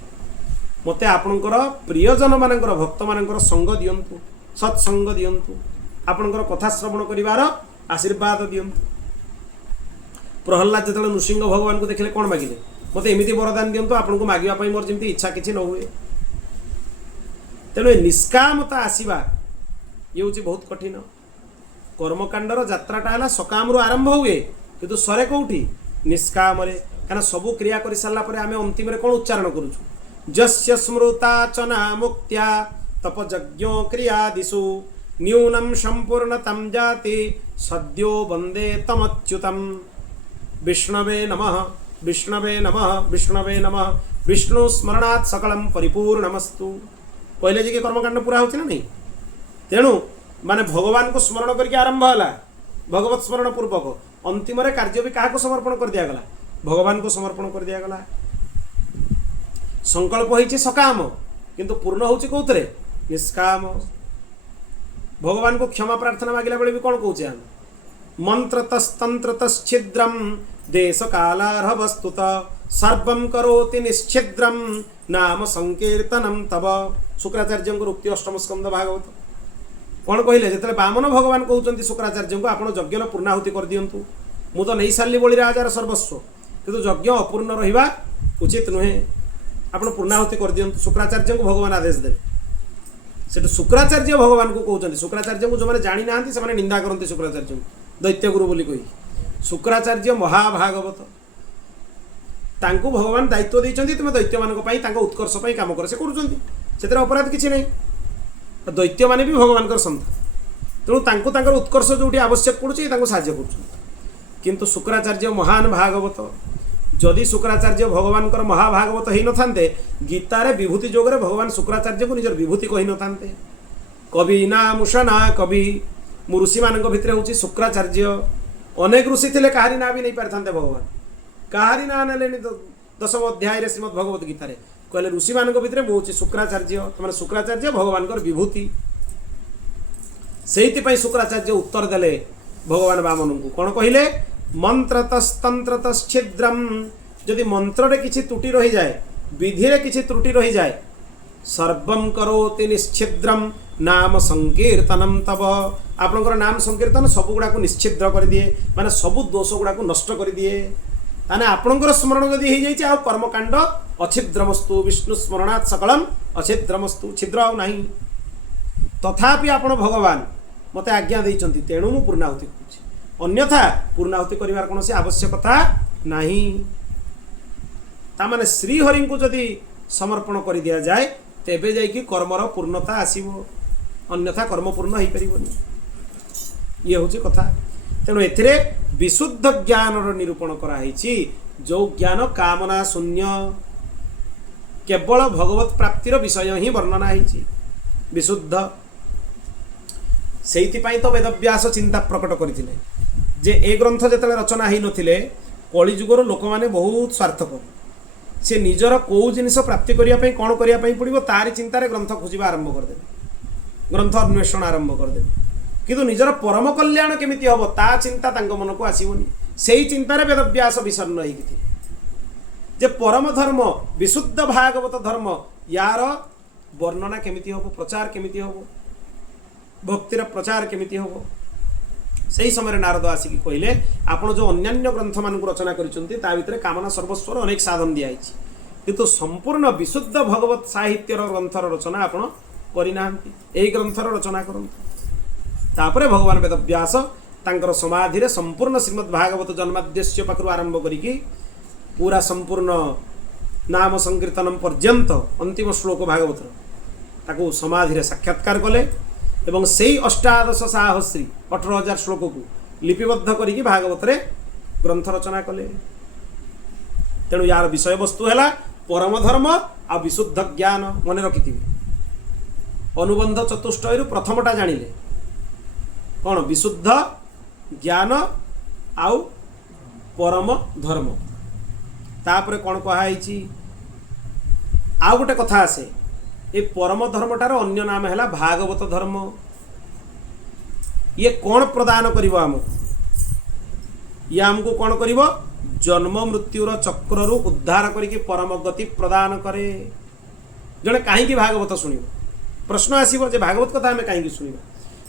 मते आपणकर प्रियजन मानकर भक्त मानकर संग दियंतु सत्संग दियंतु आपणकर कथा श्रवण करिवार आशीर्वाद दियंतु। प्रहल्लाद जो नृसिंह भगवान को देखिले कौन मागिले मते एमिति वरदान दियंतु आपन को मागिबा पई मोर जेमति इच्छा किछि न हुए। तेणु निष्कामता आसीबा ये हूँ बहुत कठिन। कर्मकांडर यात्राटा है सकाम रु आरंभ हुए किंतु सरे कौटी निष्काम क्या सबू क्रिया कर सारा आम अंतिम कौन उच्चारण करुचु जस्य स्मृता चना मुक्त्या तपयज्ञ क्रियादिषु न्यूनम संपूर्णतम जाति सद्यो वंदे तमच्युतम। विष्णवे नमः विष्णवे नमः विष्णवे नमः विष्णु स्मरणात् सकलम परिपूर्णमस्तु। पहले जी के कर्मकांड पूरा होची ना नहीं। तेणु माने भगवान को स्मरण करके आरंभ है भगवत स्मरण पूर्वक अंतिम कार्य भी क्या समर्पण कर दिया गला भगवान को समर्पण कर दिया गला। संकल्प होइछि सकाम किंतु पूर्ण होछि कौतरे निष्काम। भगवान को क्षमा प्रार्थना मागिला बेले भी कौन कहूचे हम मंत्रतस्तंत्रतश्छिद्रम देश कालारह वस्तुत सर्वं करोति निश्छिद्रम नाम संकीर्तनम तब। शुक्राचार्य उक्ति अष्टम स्कंद भागवत कौन कहले जिते बामन भगवान कहते शुक्राचार्य को आपण यज्ञ पूर्णाहुति कर दिंतु मु तो नहीं सारी बड़ी राजार सर्वस्व किंतु यज्ञ अपूर्ण रहा उचित नुहे आपण पूर्णाहुति कर दिंतु। शुक्राचार्य को भगवान आदेश दे से शुक्राचार्य भगवान को कहते शुक्राचार्य को जो मैंने जानी ना से निंदा करते शुक्राचार्य दैत्यगुरु बोली कही। शुक्राचार्य महाभागवत तांको भगवान दायित्व देते तुम दैत्य मान उत्कर्ष काम कर से कर अपराध किसी ना दैत्य माने भी भगवान संतान तेणु तांको उत्कर्ष जो आवश्यक पड़ुछि साहाय्य किंतु शुक्राचार्य महान भागवत जदि शुक्राचार्य भगवान महाभागवत हो न था गीतार विभूति जोगरे भगवान शुक्राचार्य को निजर विभूति कही न था। कवि ना मुषा ना कवि मु ऋषि मान भितर हूँ शुक्राचार्य अनेक ऋषि थे कहारी ना भी नहीं पारि था भगवान कहारी ना ने 10 अध्याय श्रीमद भगवत गीतार कहले ऋषि मान भितर मुझे शुक्राचार्य मैंने शुक्राचार्य भगवान विभूति से शुक्राचार्य उत्तर देले भगवान वामन को कौन कहले मंत्रतस्तंत्रतच्छिद्रम जदि मंत्र किसी त्रुटि रही जाए विधि रे किसी त्रुटि रही जाए सर्वं करोति निश्छिद्रम नाम संकीर्तनम तब आपनकर नाम संकीर्तन सब गुड़ा को निश्छिद्र कर दिए माने सब दोष गुड़ा को नष्ट कर दिए ताने आपनकर स्मरण जदि हो जाइए आ कर्मकांड अछिद्रमस्तु विष्णु स्मरणात् सकलम अछिद्रमस्तु छिद्र आ नहीं तथापि आपण भगवान मते आज्ञा देइचंती तेणु मु पूर्णाहुति करूछि अन्यथा पूर्णाहुति करिवार कोनोसी आवश्यकता नाही तामाने श्रीहरि को जदि समर्पण कर दिया जाए तेबे जाइकी कर्मर पूर्णता आसीबो अन्यथा कर्म पूर्ण हो पारिबनी ये होची कथा तेणु एथिरे विशुद्ध ज्ञान निरूपण कराई जो ज्ञान कामना शून्य केवल भगवत प्राप्तिर विषय ही वर्णना होती विशुद्ध से तो वेदव्यास चिंता प्रकट करते जे ए ग्रंथ जिते रचना हो नथिले कलिजुगर लोक मैंने बहुत स्वार्थपर से निजर कौ जिनिस प्राप्ति करने कौन करने पड़ो तारी चिंतार ग्रंथ खोजा आरंभ करदे ग्रंथ अन्वेषण आरंभ करदे किंतु निजर परम कल्याण केमिति हम ता चिंता मन को आसवनी से ही चिंतार वेदव्यास विषण्ण होती जे परम धर्म विशुद्ध भागवत धर्म यार वर्णना केमिति हम प्रचार केमिति हम भक्तिर प्रचार केमिति हम से समय नारद आसिक कहले आपण जो अन्यान्य ग्रंथ मान रचना कर कामना सर्वस्वर अनेक साधन दिखाई किंतु संपूर्ण विशुद्ध भगवत साहित्यर ग्रंथर रचना आपण करना यही ग्रंथर रचना करपर भगवान वेदव्यास तांकर समाधि संपूर्ण श्रीमद् भागवत जन्माद्यस्य पाखु आरंभ करिकी पूरा संपूर्ण नाम संकीर्तन पर्यंत अंतिम श्लोक भागवत ताकू समाधि साक्षात्कार कले एवं से अष्टादश साहस्री 18,000 श्लोक को लिपिबद्ध करिकी भागवत रे ग्रंथ रचना कले तेणु यार विषय वस्तु है परम धर्म आ विशुद्ध ज्ञान मन रखि अनुबंध चतुष्टय प्रथमटा जानिले कौन विशुद्ध ज्ञान आउ परम धर्म तापर कौन कहाई आउ गोटे कथा आसे ये परम धर्मटार अन्य नाम है भागवत धर्म ये कौन प्रदान करिवो हमको ये आमको कौन करिवो जन्म मृत्युर चक्रु उद्धार करके परम गति प्रदान करे जड़े कहीं भागवत शुण प्रश्न आसो जे भागवत कथा आम कहीं शुणा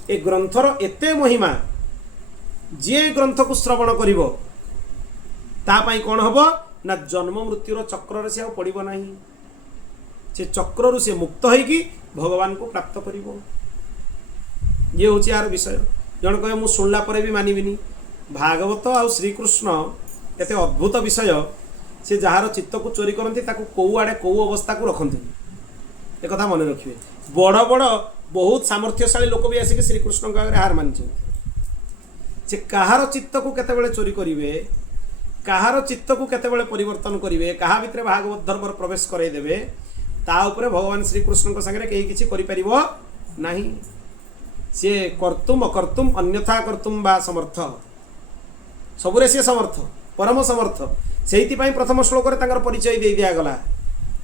ए ग्रंथर एते महिमा जी ग्रंथ को श्रवण करिवो तापाई कौन हम ना जन्म मृत्युर चक्र से पड़ो ना से चक्रु से मुक्त होगी भगवान को प्राप्त कर ये हूँ यार विषय जन कहे मुझे शुणला भी मानविनी भागवत आ श्रीकृष्ण एत अद्भुत विषय से जार चित्त को चोरी करती कौ आड़े कौ अवस्था को रखती एक कथा मन रखिए बड़ बड़ बहुत सामर्थ्यशाली लोक भी आसिक श्रीकृष्ण आगे हार मानी से कहार चित्त को केते चोरी करेंगे कहार चित्त को केते परिवर्तन करेंगे क्या भितर भागवत धर्म प्रवेश करदेवे ता उपरे भगवान श्रीकृष्ण सागर कहीं किसी ना सी कर्तुम अकर्तुम अन्यथा कर्तुम बा समर्थ सबुरे सी समर्थ परम समर्थ से प्रथम श्लोक परिचय दे दिगला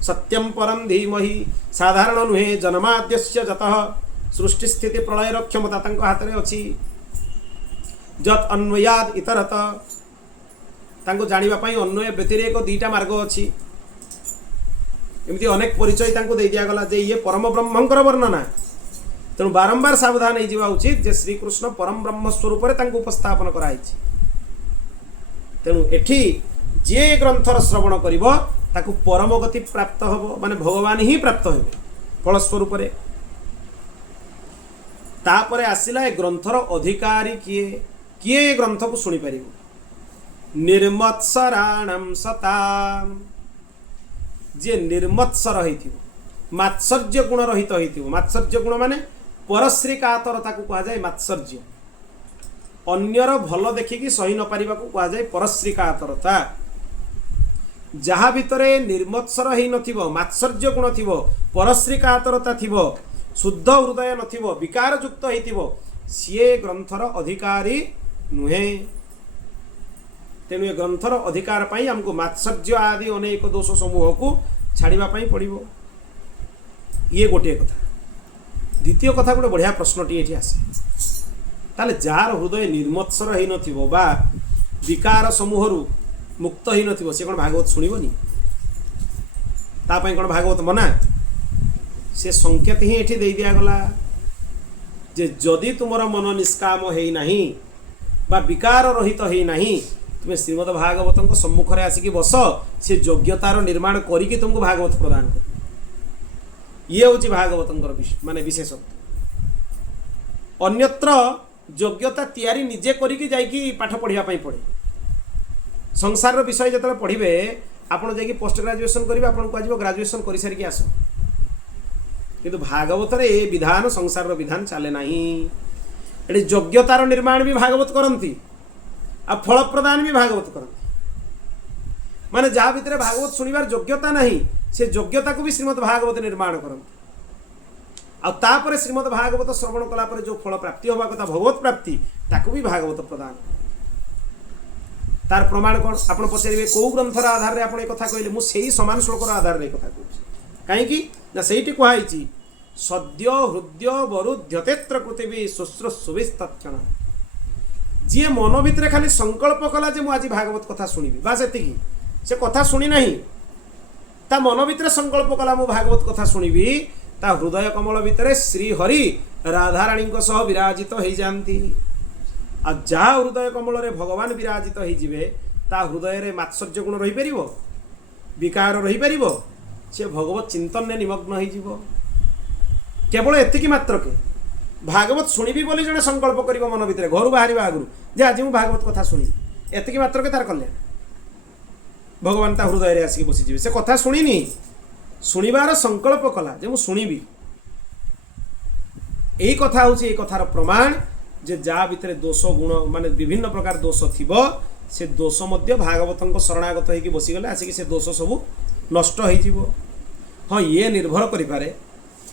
सत्यम परम धीमहि साधारण नुहे जन्माद्यस्य जतः सृष्टिस्थिति प्रलयर क्षमता हाथ में अच्छी जत अन्वयाद इतरत जानापी अन्वय व्यतिरेक दुईटा मार्ग अच्छी एमती अनेक परिचय दे दिगला जे ये परम ब्रह्मंकर वर्णना तेणु बारंबार सावधान हो उचित जे श्रीकृष्ण परम ब्रह्म स्वरूप उपस्थापन कराई तेणु एठी जे ग्रंथर श्रवण करिवो ताकू परम गति प्राप्त होबो माने भगवान ही प्राप्त हेबे फलस्वरूप तापरे आसिला ए ग्रंथर अधिकारी किए किए ए ग्रंथ को सुनी पारिबो निर्मत्सराणम सताम जे निर्मत्सर होइथिबो मात्सर्य गुण रहित होइथिबो मात्सर्य गुण माने परश्री कातरता को कहा जाए मात्सर्य अन्यर भल देखिकी सही न पारिबा को कहा जाए परश्री कातरता जहा भितरे निर्मत्सर ही नथिबो मात्सर्य गुण थिबो परश्री कातरता थिबो शुद्ध हृदय नथिबो विकार युक्त होइथिबो सिए ग्रंथर अधिकारी नुहे तेणु ए ग्रंथर अधिकार पाई हमको मात्सर्य आदि अनेक दोष समूह को छाड़िबा पाई पड़िबो। ये गोटे कथा। द्वितीय कथा गोटे बढ़िया प्रश्नटी ये आसे, ताले जार हृदय निर्मत्सर हो नथिबो बा विकार समूह मुक्त हो नथिबो से कोन भागवत सुनिबोनी? तापाई कोन भागवत मना? से संकेत ही एठी दे दिया गला जे जदि तुमर मन निष्काम है नहीं बा विकार रहित है नहीं, तुम्हें श्रीमद भागवत सम्मुख में आसिक बस, से योग्यतार निर्माण करिकी तुमको भागवत प्रदान कर। ये हूँ भागवत माने विशेषत्व। अन्यत्र योग्यता तैयारी निजे करिकी जाइकी पाठ पढ़िया पड़े। संसार विषय जो पढ़े आपड़ जा पोस्ट ग्रेजुएशन करेंगे, आपन को ग्रेजुएशन कर सारिकी आस, किंतु भागवत रे विधान संसार विधान चले ना। ये योग्यतार निर्माण भी भागवत करती आ फल प्रदान भी भागवत करती। माने जहाँ भितर भागवत सुनिबार योग्यता नहीं, से योग्यता को भी श्रीमद भागवत निर्माण करती। आपर श्रीमद भागवत श्रवण कलापर जो फल प्राप्ति होगा कथा भगवत प्राप्ति, ताकू भी भागवत प्रदान। तार प्रमाण कौन आप पचारे कौ ग्रंथर आधार में आप कथा कहले, मुझे समान श्लोकर आधार में कथा कहूँ कहीं से कहुई सद्य हृदय वरुध्यतेत्र पृथिवी शुश्रूषुभिस्तत्क्षण। जी मन भितर खाली संकल्प कला जे मुझे भागवत कथा शुणिबी बा से कथा शुणी ना, ता मन भितर संकल्प कला मु भागवत कथा शुणिबी, ता हृदय कमल भितर श्रीहरि राधाराणी सह विराजित हो जाती। आ जहाँ हृदय कमल रे भगवान विराजित होइजिबे, ता हृदय रे मात्सर्य गुण रही परिबो, विकार रही परिबो, से भगवत चिंतन ने निमग्न होइजिबो। केवल एतिकी मात्र के भागवत शुणिबी बोली जने संकल्प करिबो मन भितर घर बाहर आगु जे आज मु भागवत कथा शुणी, एतिकी मात्र के तार कल्याण। भगवान ता हृदय रे आसिक बसिजिबे, से कथा शुणिनी, शुणिबार संकल्प कला जे मु शुणिबी। एई कथा होछि एई कथार प्रमाण जे जा भितर दोष गुण माने विभिन्न प्रकार दोष थिबो, से दोष मध्य भागवतंक शरणागत होइकी बसिगले आसिक से दोष सबु नष्ट होइजिबो। हाँ, ये निर्भर करि पारे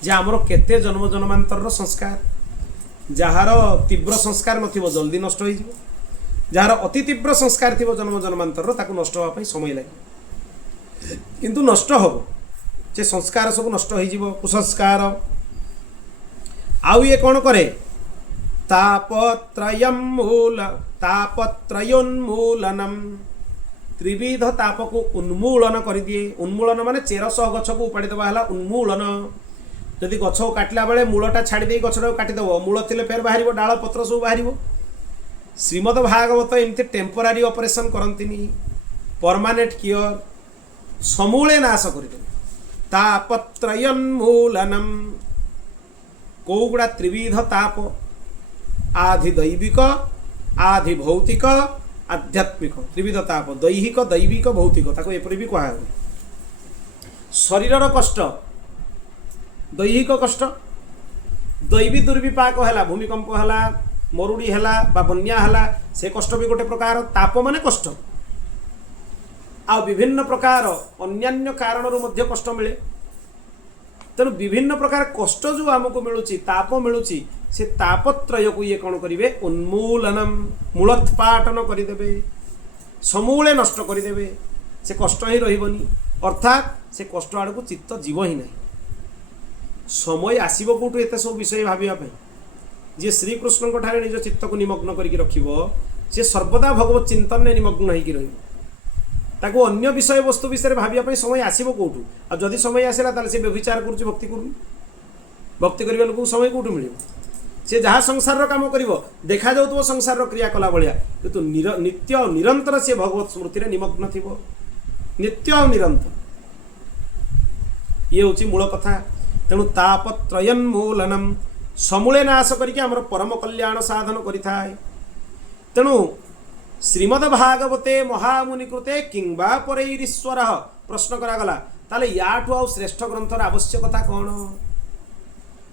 जे हमरो केते जन्म जन्मांतर संस्कार, जार तीव्र संस्कार नथिबो जल्दी नष्ट होइजिबो, जार अति तीव्र संस्कार थिबो जन्म जन्मांतर ताकू नष्ट होवा पई समय लागे, किंतु नष्ट होबो जे संस्कार सब नष्ट होइजिबो कुसंस्कार। आउ ये कोन करे तापत्रयोन्मूलनम, त्रिविध ताप को उन्मूलन कर दिए। उन्मूलन माने चेरसह गछ को उपाड़ी देवा हला उन्मूलन। जदि गछ को काटला बेले मूलटा छाड़ी दे गछटा काटिदेव, मूल थिले फेर बाहर डाल पत्र सब बाहर। श्रीमद भागवत एमती टेम्पोरारी ऑपरेशन करंतिनी, परमानेंट क्योर समूले नाश कर दे। तापत्रयोन्मूलनम, कौगुड़ा त्रिविध ताप, आधि दैविक आधि भौतिक आध्यात्मिक, त्रिविध ताप दैहिक दैविक भौतिक, ताको एपरि भी कहा। शरीरर कष्ट दैहिक कष्ट, दैवी दुर्विपाक है, भूमिकंप है, मरुड़ी है बा बन्या है, से कष्ट भी गोटे प्रकार। ताप माने कष्ट, आ विभिन्न प्रकार अन्यान्य कारणरू मध्य कष्ट मिले। तेणु विभिन्न प्रकार कष्ट जो आमको मिलूची, ताप मिलूची, से तापत्रय को ये कौन करेंगे उन्मूलनम, मूलोत्पाटन करदे, समूले नष्ट करदे। से कष्ट ही रही, अर्थात से कष्ट आड़ को चित्त जीव ही नहीं। समय आसब कौटू एत सब विषय भावाई, जी श्रीकृष्ण ठारे निज चित्त को निमग्न करके रखिबो, से सर्वदा भगवत चिंतन में निमग्न होकर रही। ताको अन्य विषय वस्तु विषय भाविया समय आसब कौटू, आ जदि समय आसला ताले से व्यभिचार करुच्ची, भक्ति करूनी। भक्ति करने लोक समय कौटू मिल, से जहाँ संसार काम कर देखा जाऊ संसार क्रिया कला भाया, किंतु नित्य और निरंतर से भगवत स्मृति निमग्न थी, नित्य और निरंतर। ये हूँ मूल कथा। तेणु तापत्रयोन्मूलनम, समूले नाश करके आमर परम कल्याण साधन करिथाय। तेणु श्रीमद भागवते महामुनि कृते किंबा परैरीश्वर प्रश्न करागला, ताले याठू आउ श्रेष्ठ ग्रंथर आवश्यकता कौन?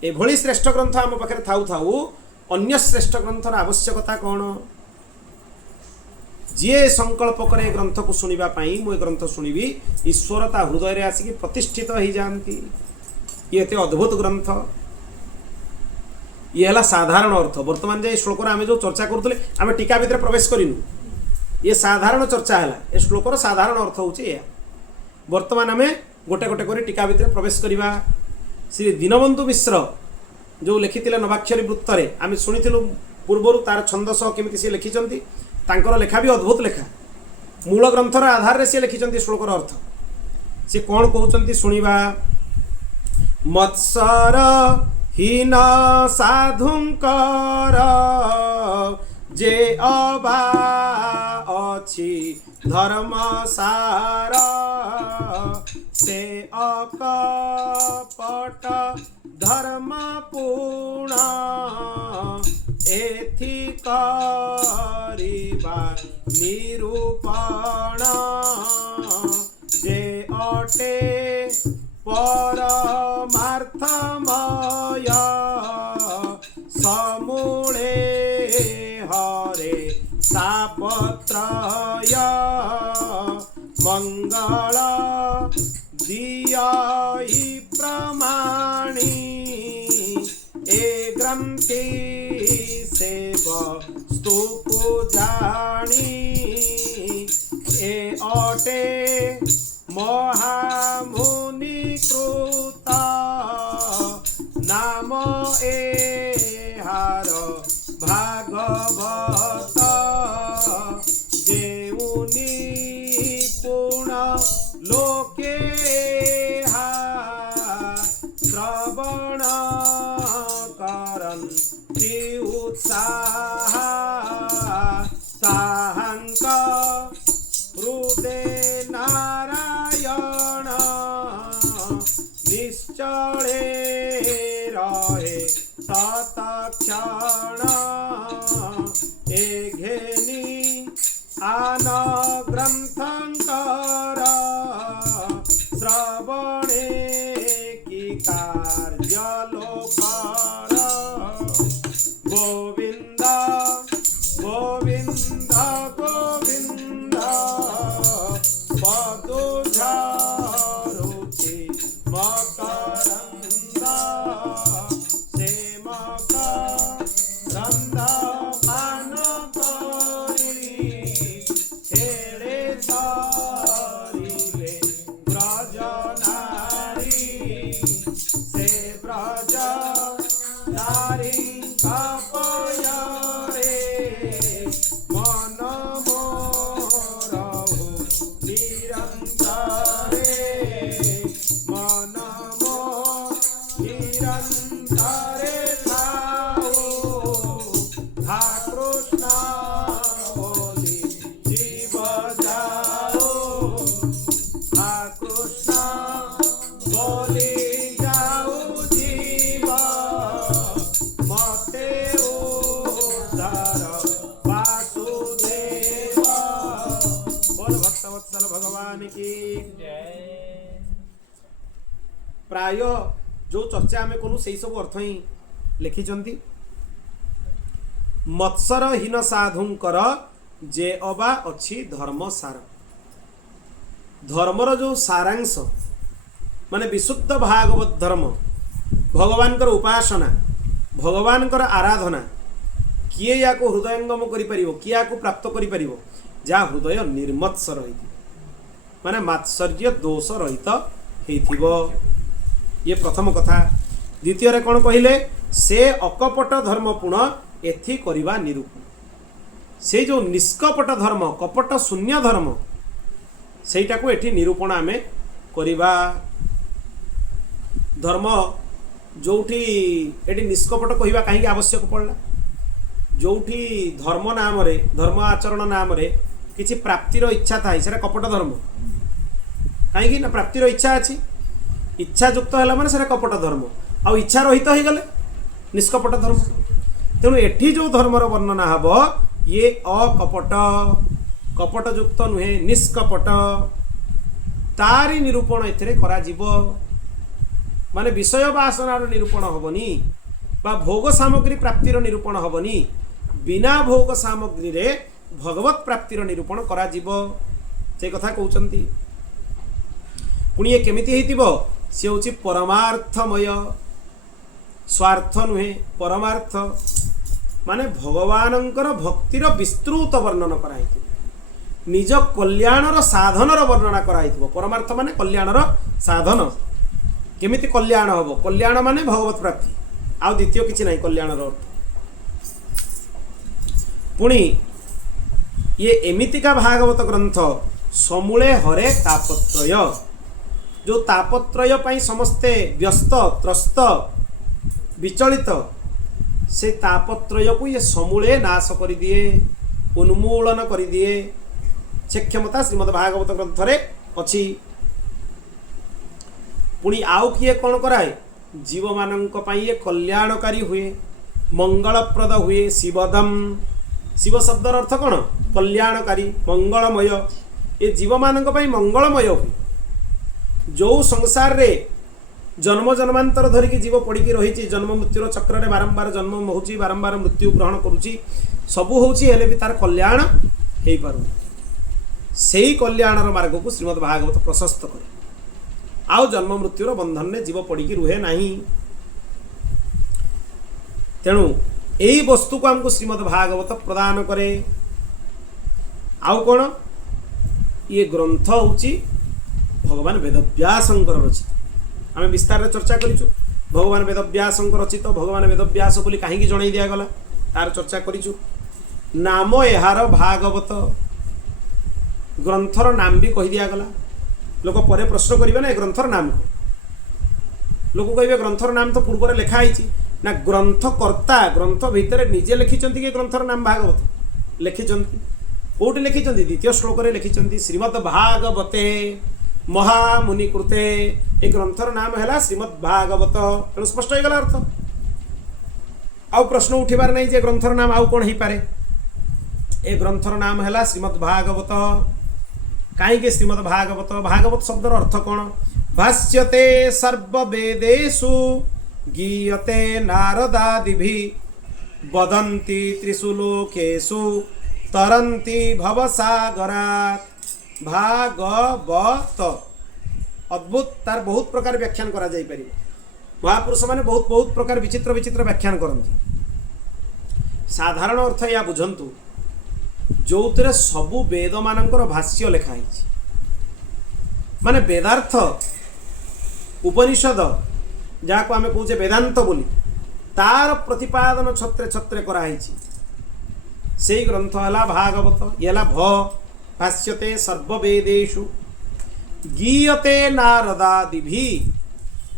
एभली श्रेष्ठ ग्रंथ आम पाखे थाऊ थाऊ अन्य श्रेष्ठ ग्रंथर आवश्यकता कौन? जी संकल्प करे ग्रंथ को शुणा मुझे ग्रंथ शुणिबी, ईश्वर ता हृदय रे आसिक प्रतिष्ठित हो जाती। ये एते अद्भुत ग्रंथ, ये है साधारण अर्थ। वर्तमान जे श्लोक आम जो चर्चा करुले, आम टीका भितर प्रवेश करूँ, ये साधारण चर्चा है। ए श्लोकर साधारण अर्थ होचे या। वर्तमान आम गोटे गोटे कर टीका भितर प्रवेश करवा। श्री दीनबंधु मिश्र जो लिखिथिले नवाक्षरी वृत्तरे आम शुणिथिलु पूर्वर तार छंदस केमिति से लिखिचंती। तांकर लेखा भी अद्भुत लेखा। मूल ग्रंथर आधार से लिखिचंती श्लोकर अर्थ। से कौन कहउचंती शुणिबा। मत्सर हीन साधुंकर जे अबा अछि धर्म सार से अकपट धर्म पूर्ण एथि करिबा निरूपण जे अटे परमार्थमय समूले हरे तापत्रय मंगल दियाई प्रमाणी ए ग्रंथि सेव स्तुपु जानी ए अटे महामुनि कृत नाम ए हार भागवत जेउनि पूर्ण लोके हा श्रवण करन्ति उत्साह ताहंक हृदे नारायण निश्चले रहे तत्क्षण ए घेनी आन ग्रंथंकर श्रवणे की कार्य लोकर गोविंद गोविंद गोविंद पदुझारुचि मकरंद से मकरंद पान करी छेड़े तारिले ब्रज नारी से ब्रज नारी कपयरे मन मोरहु निरंतरे मन मोर निरंतरे थाओ हा कृष्ण बोली जीव जाओ हा कृष्ण बोली जाओ जीव मते उद्धार वासुदेव। बोल भक्तवत्सल भगवान की प्राय जो चर्चा आम कलु से सब अर्थ ही लिखिंट। मत्सर हीन साधुंकर जे अबा अच्छी धर्म सार। धर्मर जो सारांश माने विशुद्ध भागवत धर्म भगवान उपासना भगवान आराधना किए या को हृदयंगम करि परिबो किए या को प्राप्त करि परिबो जा हृदय निर्मत्सर होइथि माने मात्सर्य दोष रहित हेथिबो। ये प्रथम कथा। द्वितीय रे कोन कहिले से अकपट धर्म पूर्ण एथि करिवा निरूपण। से जो निष्कपट धर्म कपट शून्य धर्म सेटा को एठी निरूपण आमे करिवा। धर्म जोठी एठी निष्कपट कहिबा काहे आवश्यक पड़ला। जोठी धर्म नाम रे धर्म आचरण नाम रे किछि प्राप्तिर इच्छा थाई सेटा कपट धर्म। काहे ना प्राप्तिर इच्छा अछि इच्छा युक्त है माने सेटा कपट धर्म आ इच्छा रहित हो गले निष्कपट धर्म। तेणु एठी जो धर्मर वर्णना हब ये अकपट कपट युक्त नुहे निष्कपट तारी निरूपण एथिरे करा जीवो। माने विषय वासनार निरूपण हबनी बा भोग सामग्री प्राप्तिर निरूपण हबनी। बिना भोग सामग्री रे भगवत प्राप्तिर निरूपण करा जीवो से कथा कहउचंती। पुणी ये केमिति हेतिबो से होची परमार्थमय स्वार्थ नुहे परमार्थ माने भगवानंकर भक्तिर विस्तृत वर्णन कराई। निज कल्याणर साधनर वर्णना कराइथिबो। परमार्थ माने कल्याणर साधन, केमिति कल्याण हबो, कल्याण माने भगवत प्राप्ति, आ द्वितीय किछि नाही कल्याणर अर्थ। पुणी ये एमितिका भागवत ग्रंथ समूले हरे तापत्रय, जो तापत्रय पाई समस्ते व्यस्त त्रस्त विचलित, से तापत्रय को ये समूले नाश कर दिए, उन्मूलन कर दिए, से क्षमता श्रीमद् भागवत ग्रंथ रे अछि। पुणी आउ किए कौन कराए, जीव मानक पाई ये कल्याणकारी हुए, मंगलप्रद हुए। शिवदम, शिव शब्दर अर्थ कौन, कल्याणकारी मंगलमय, ये जीव मानक पाई मंगलमय हुए। जो संसार रे जन्म जन्मांतर धरिकी जीव पड़िकी रही, जन्म मृत्युर चक्र रे बारंबार जन्म होउची, बारंबार मृत्यु ग्रहण करुची, सबू होउची, हेले भी तार कल्याण हेई पारु। सेही कल्याणर मार्ग को श्रीमद् भागवत प्रशस्त करे, आउ जन्म मृत्युर बंधन ने जीव पड़िकी रुहे नहीं। तेणु यही वस्तु को हमको श्रीमद् भागवत प्रदान करे। आउ कौन, ये ग्रंथ होउची भगवान वेदव्यासंकर रचित। आम विस्तार रे चर्चा करिछु, भगवान वेदव्यासंकर रचित, भगवान वेदव्यास बोली कहीं जणाई दिया गला, तार चर्चा करिछु। नाम एहार भागवत, ग्रंथर नाम भी कही दिया गला। लोक परे प्रश्न करिवे ना, ग्रंथर नाम को, लोक कहिबे ग्रंथर नाम तो पूर्व लिखा है ना, ग्रंथकर्ता ग्रंथ भितर निजे लिखिचंती कि ग्रंथर नाम भागवत लिखिचंती। कोठी लिखिचंती, द्वितीय श्लोक रे लिखिचंती श्रीमद् भागवते महामुनि कृते। ए ग्रंथर नाम है श्रीमद् भागवत, तेणु स्पष्ट हो गला अर्थ। आउ प्रश्न उठिबार नहीं जे ग्रंथर नाम आउ कौन ही पारे। ए ग्रंथर नाम है श्रीमद् भागवत। कहीं श्रीमद् भागवत, भागवत शब्दर अर्थ कौन, भाष्यते सर्ववेदेषु गीयते नारदादिभि वदन्ति त्रिषु लोकेषु तरन्ति भवसागरात्। भागवत अद्भुत, तार बहुत प्रकार व्याख्यान करा जाई परिबो। महापुरुष माने बहुत बहुत प्रकार विचित्र विचित्र व्याख्यान करती। साधारण अर्थ या बुझंतु, जो थे सबु वेद मानकर भाष्य लिखाई, माने वेदार्थ उपनिषद जहाँ को आम कहे वेदांत बोली, तार प्रतिपादन छत्रे छत्रे कराई। से ग्रंथ है भागवत। ये भ भाष्यते सर्ववेदेषु गीयते नारदादिभि।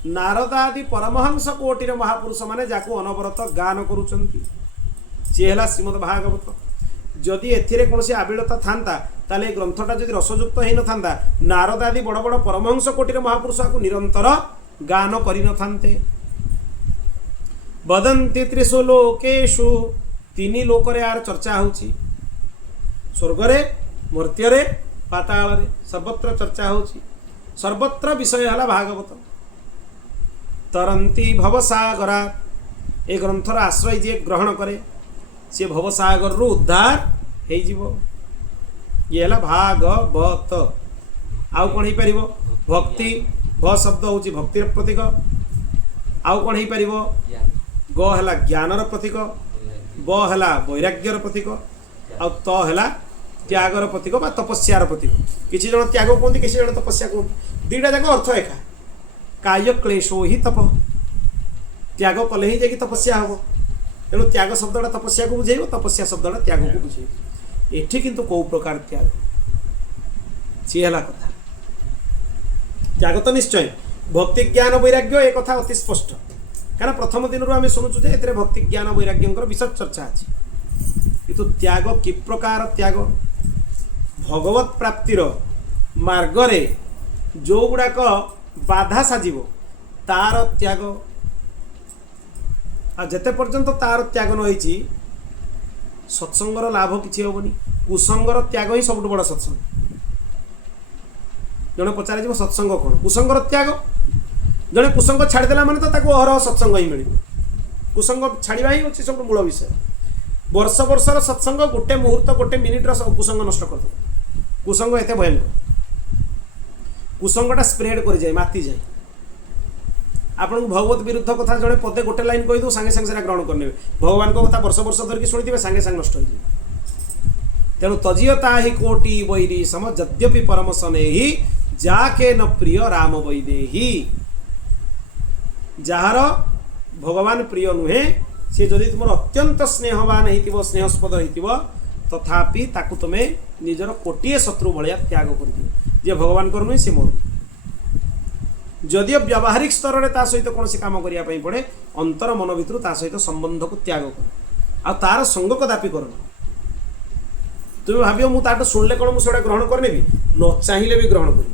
नारदादि परमहंस कोटिर महापुरुष माने जाको अनवरत गान करुचंती, सी है श्रीमद् भागवत। जदि एथिरे कौन आबिलता था ताले ग्रंथटा जदि रसयुक्त हो न, नारदादि बड़ बड़ परमहंस कोटिर महापुरुष को निरंतर गान करि न थान्ते। वदन्ति त्रिषु लोकेषु, तीन लोक रे यार चर्चा होची, स्वर्ग रे, मर्त्य रे, पाताल रे, सर्वत्र चर्चा होची। सर्वत्र विषय है भागवत। तरंती भवसागरा, ए ग्रंथर आश्रय जे ग्रहण करे सी भवसागर रु उद्धार हो जीवो। ये है भागवत। आउ कौन हो पार, भक्ति, भ शब्द हूँ भक्तिर प्रतीक। आउ कौन हो पार, ग है ज्ञानर प्रतीक, ब है वैराग्यर प्रतीक, आउ त है त्यागर प्रतीक बा तपस्यार प्रतीक। किसी जन त्याग कहते, किसी जन तपस्या कहते, दुईटा जाक अर्थ एका। काय क्लेशो ही तप, त्याग कले ही जाकि तपस्या हम। तेणु त्याग शब्दटा तपस्या को बुझेब, तपस्या शब्दटा त्याग को बुझेब। एठी किंतु कौ प्रकार त्याग, सी है कथा। त्याग तो निश्चय, भक्ति ज्ञान वैराग्य एक कथा अति स्पष्ट, कारण प्रथम दिन आम शुणुचु जे एथिरे भक्ति ज्ञान वैराग्य विशद चर्चा अच्छी। किंतु त्याग कि प्रकार त्याग, भगवत प्राप्तिर मार्गरे जो गुड़ाक बाधा साजिब तार त्याग। आ जेते पर्यंत तार त्याग न होईची, सत्संगर लाभ किसी हेबनी। कुसंगर त्याग ही सब बड़ सत्संग। जड़े पचार सत्संग कौन, कुसंगर त्याग। जड़े कुसंग छाड़देला माने तो ताको अहरह सत्संग ही मिल। कुसंग छाड़ा ही अच्छे सब मूल विषय। वर्ष वर्षर सत्संग गोटे मुहूर्त गोटे मिनिट्र कुसंग नष्ट कर दे। कुसंग एत भयंकर, कुसंगटा स्प्रेड कर जाए, माती जाए। आपन भगवत विरुद्ध कथा जड़े पदे गोटे लाइन कहीदे सांगे सांगे ग्रहण करने। भगवान को कथा वर्ष वर्ष धरिकी शुणी थे, सांगे सांगे नष्ट हो। तेणु तजियता ही कोटि वैरी सम यद्यपि परम स्नेही जाके न प्रिय राम वैदेही। जार भगवान प्रिय नुहे सी जदि तुम अत्यंत स्नेहवान हो स्नेहस्पद हो तथापि ताकू तुमे निजर कोटिए शत्रु भाया त्याग कर दियो। जे भगवान नुहे सी मोर जदिओ व्यावहारिक स्तर में ता सहित कौन काम करने पड़े अंतर मन भितर ता सहित संबंध को त्याग कर आ तार संग कदापि कर। तुम भाव मुझे शुणिले कौन मुझे ग्रहण करने न चाहिए भी ग्रहण कर।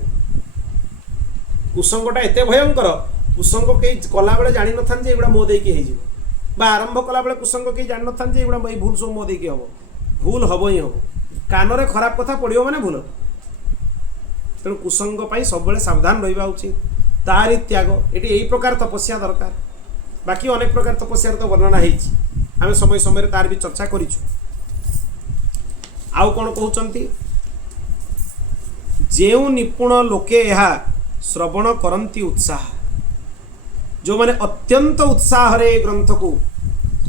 कुसंगटा एत भयंकर कुसंग कई कला बेले जान न था एगुड़ा मो देकी हो आरंभ कला बेले कुसंग कई जान न था एगुड़ा भूल सब मो देकी हम भूल हम ही हम कान में खराब कथा पड़ो मैंने भूल। तेणु कुसंग सब सावधान रहा उचित तारी त्याग ये यही प्रकार तपस्या दरकार। बाकी अनेक प्रकार तपस्यार तो वर्णना आम समय समय तार भी चर्चा करूँ। आउ कौन कहते जो निपुण लोके यह श्रवण करती उत्साह जो माने अत्यंत उत्साह रे ग्रंथ को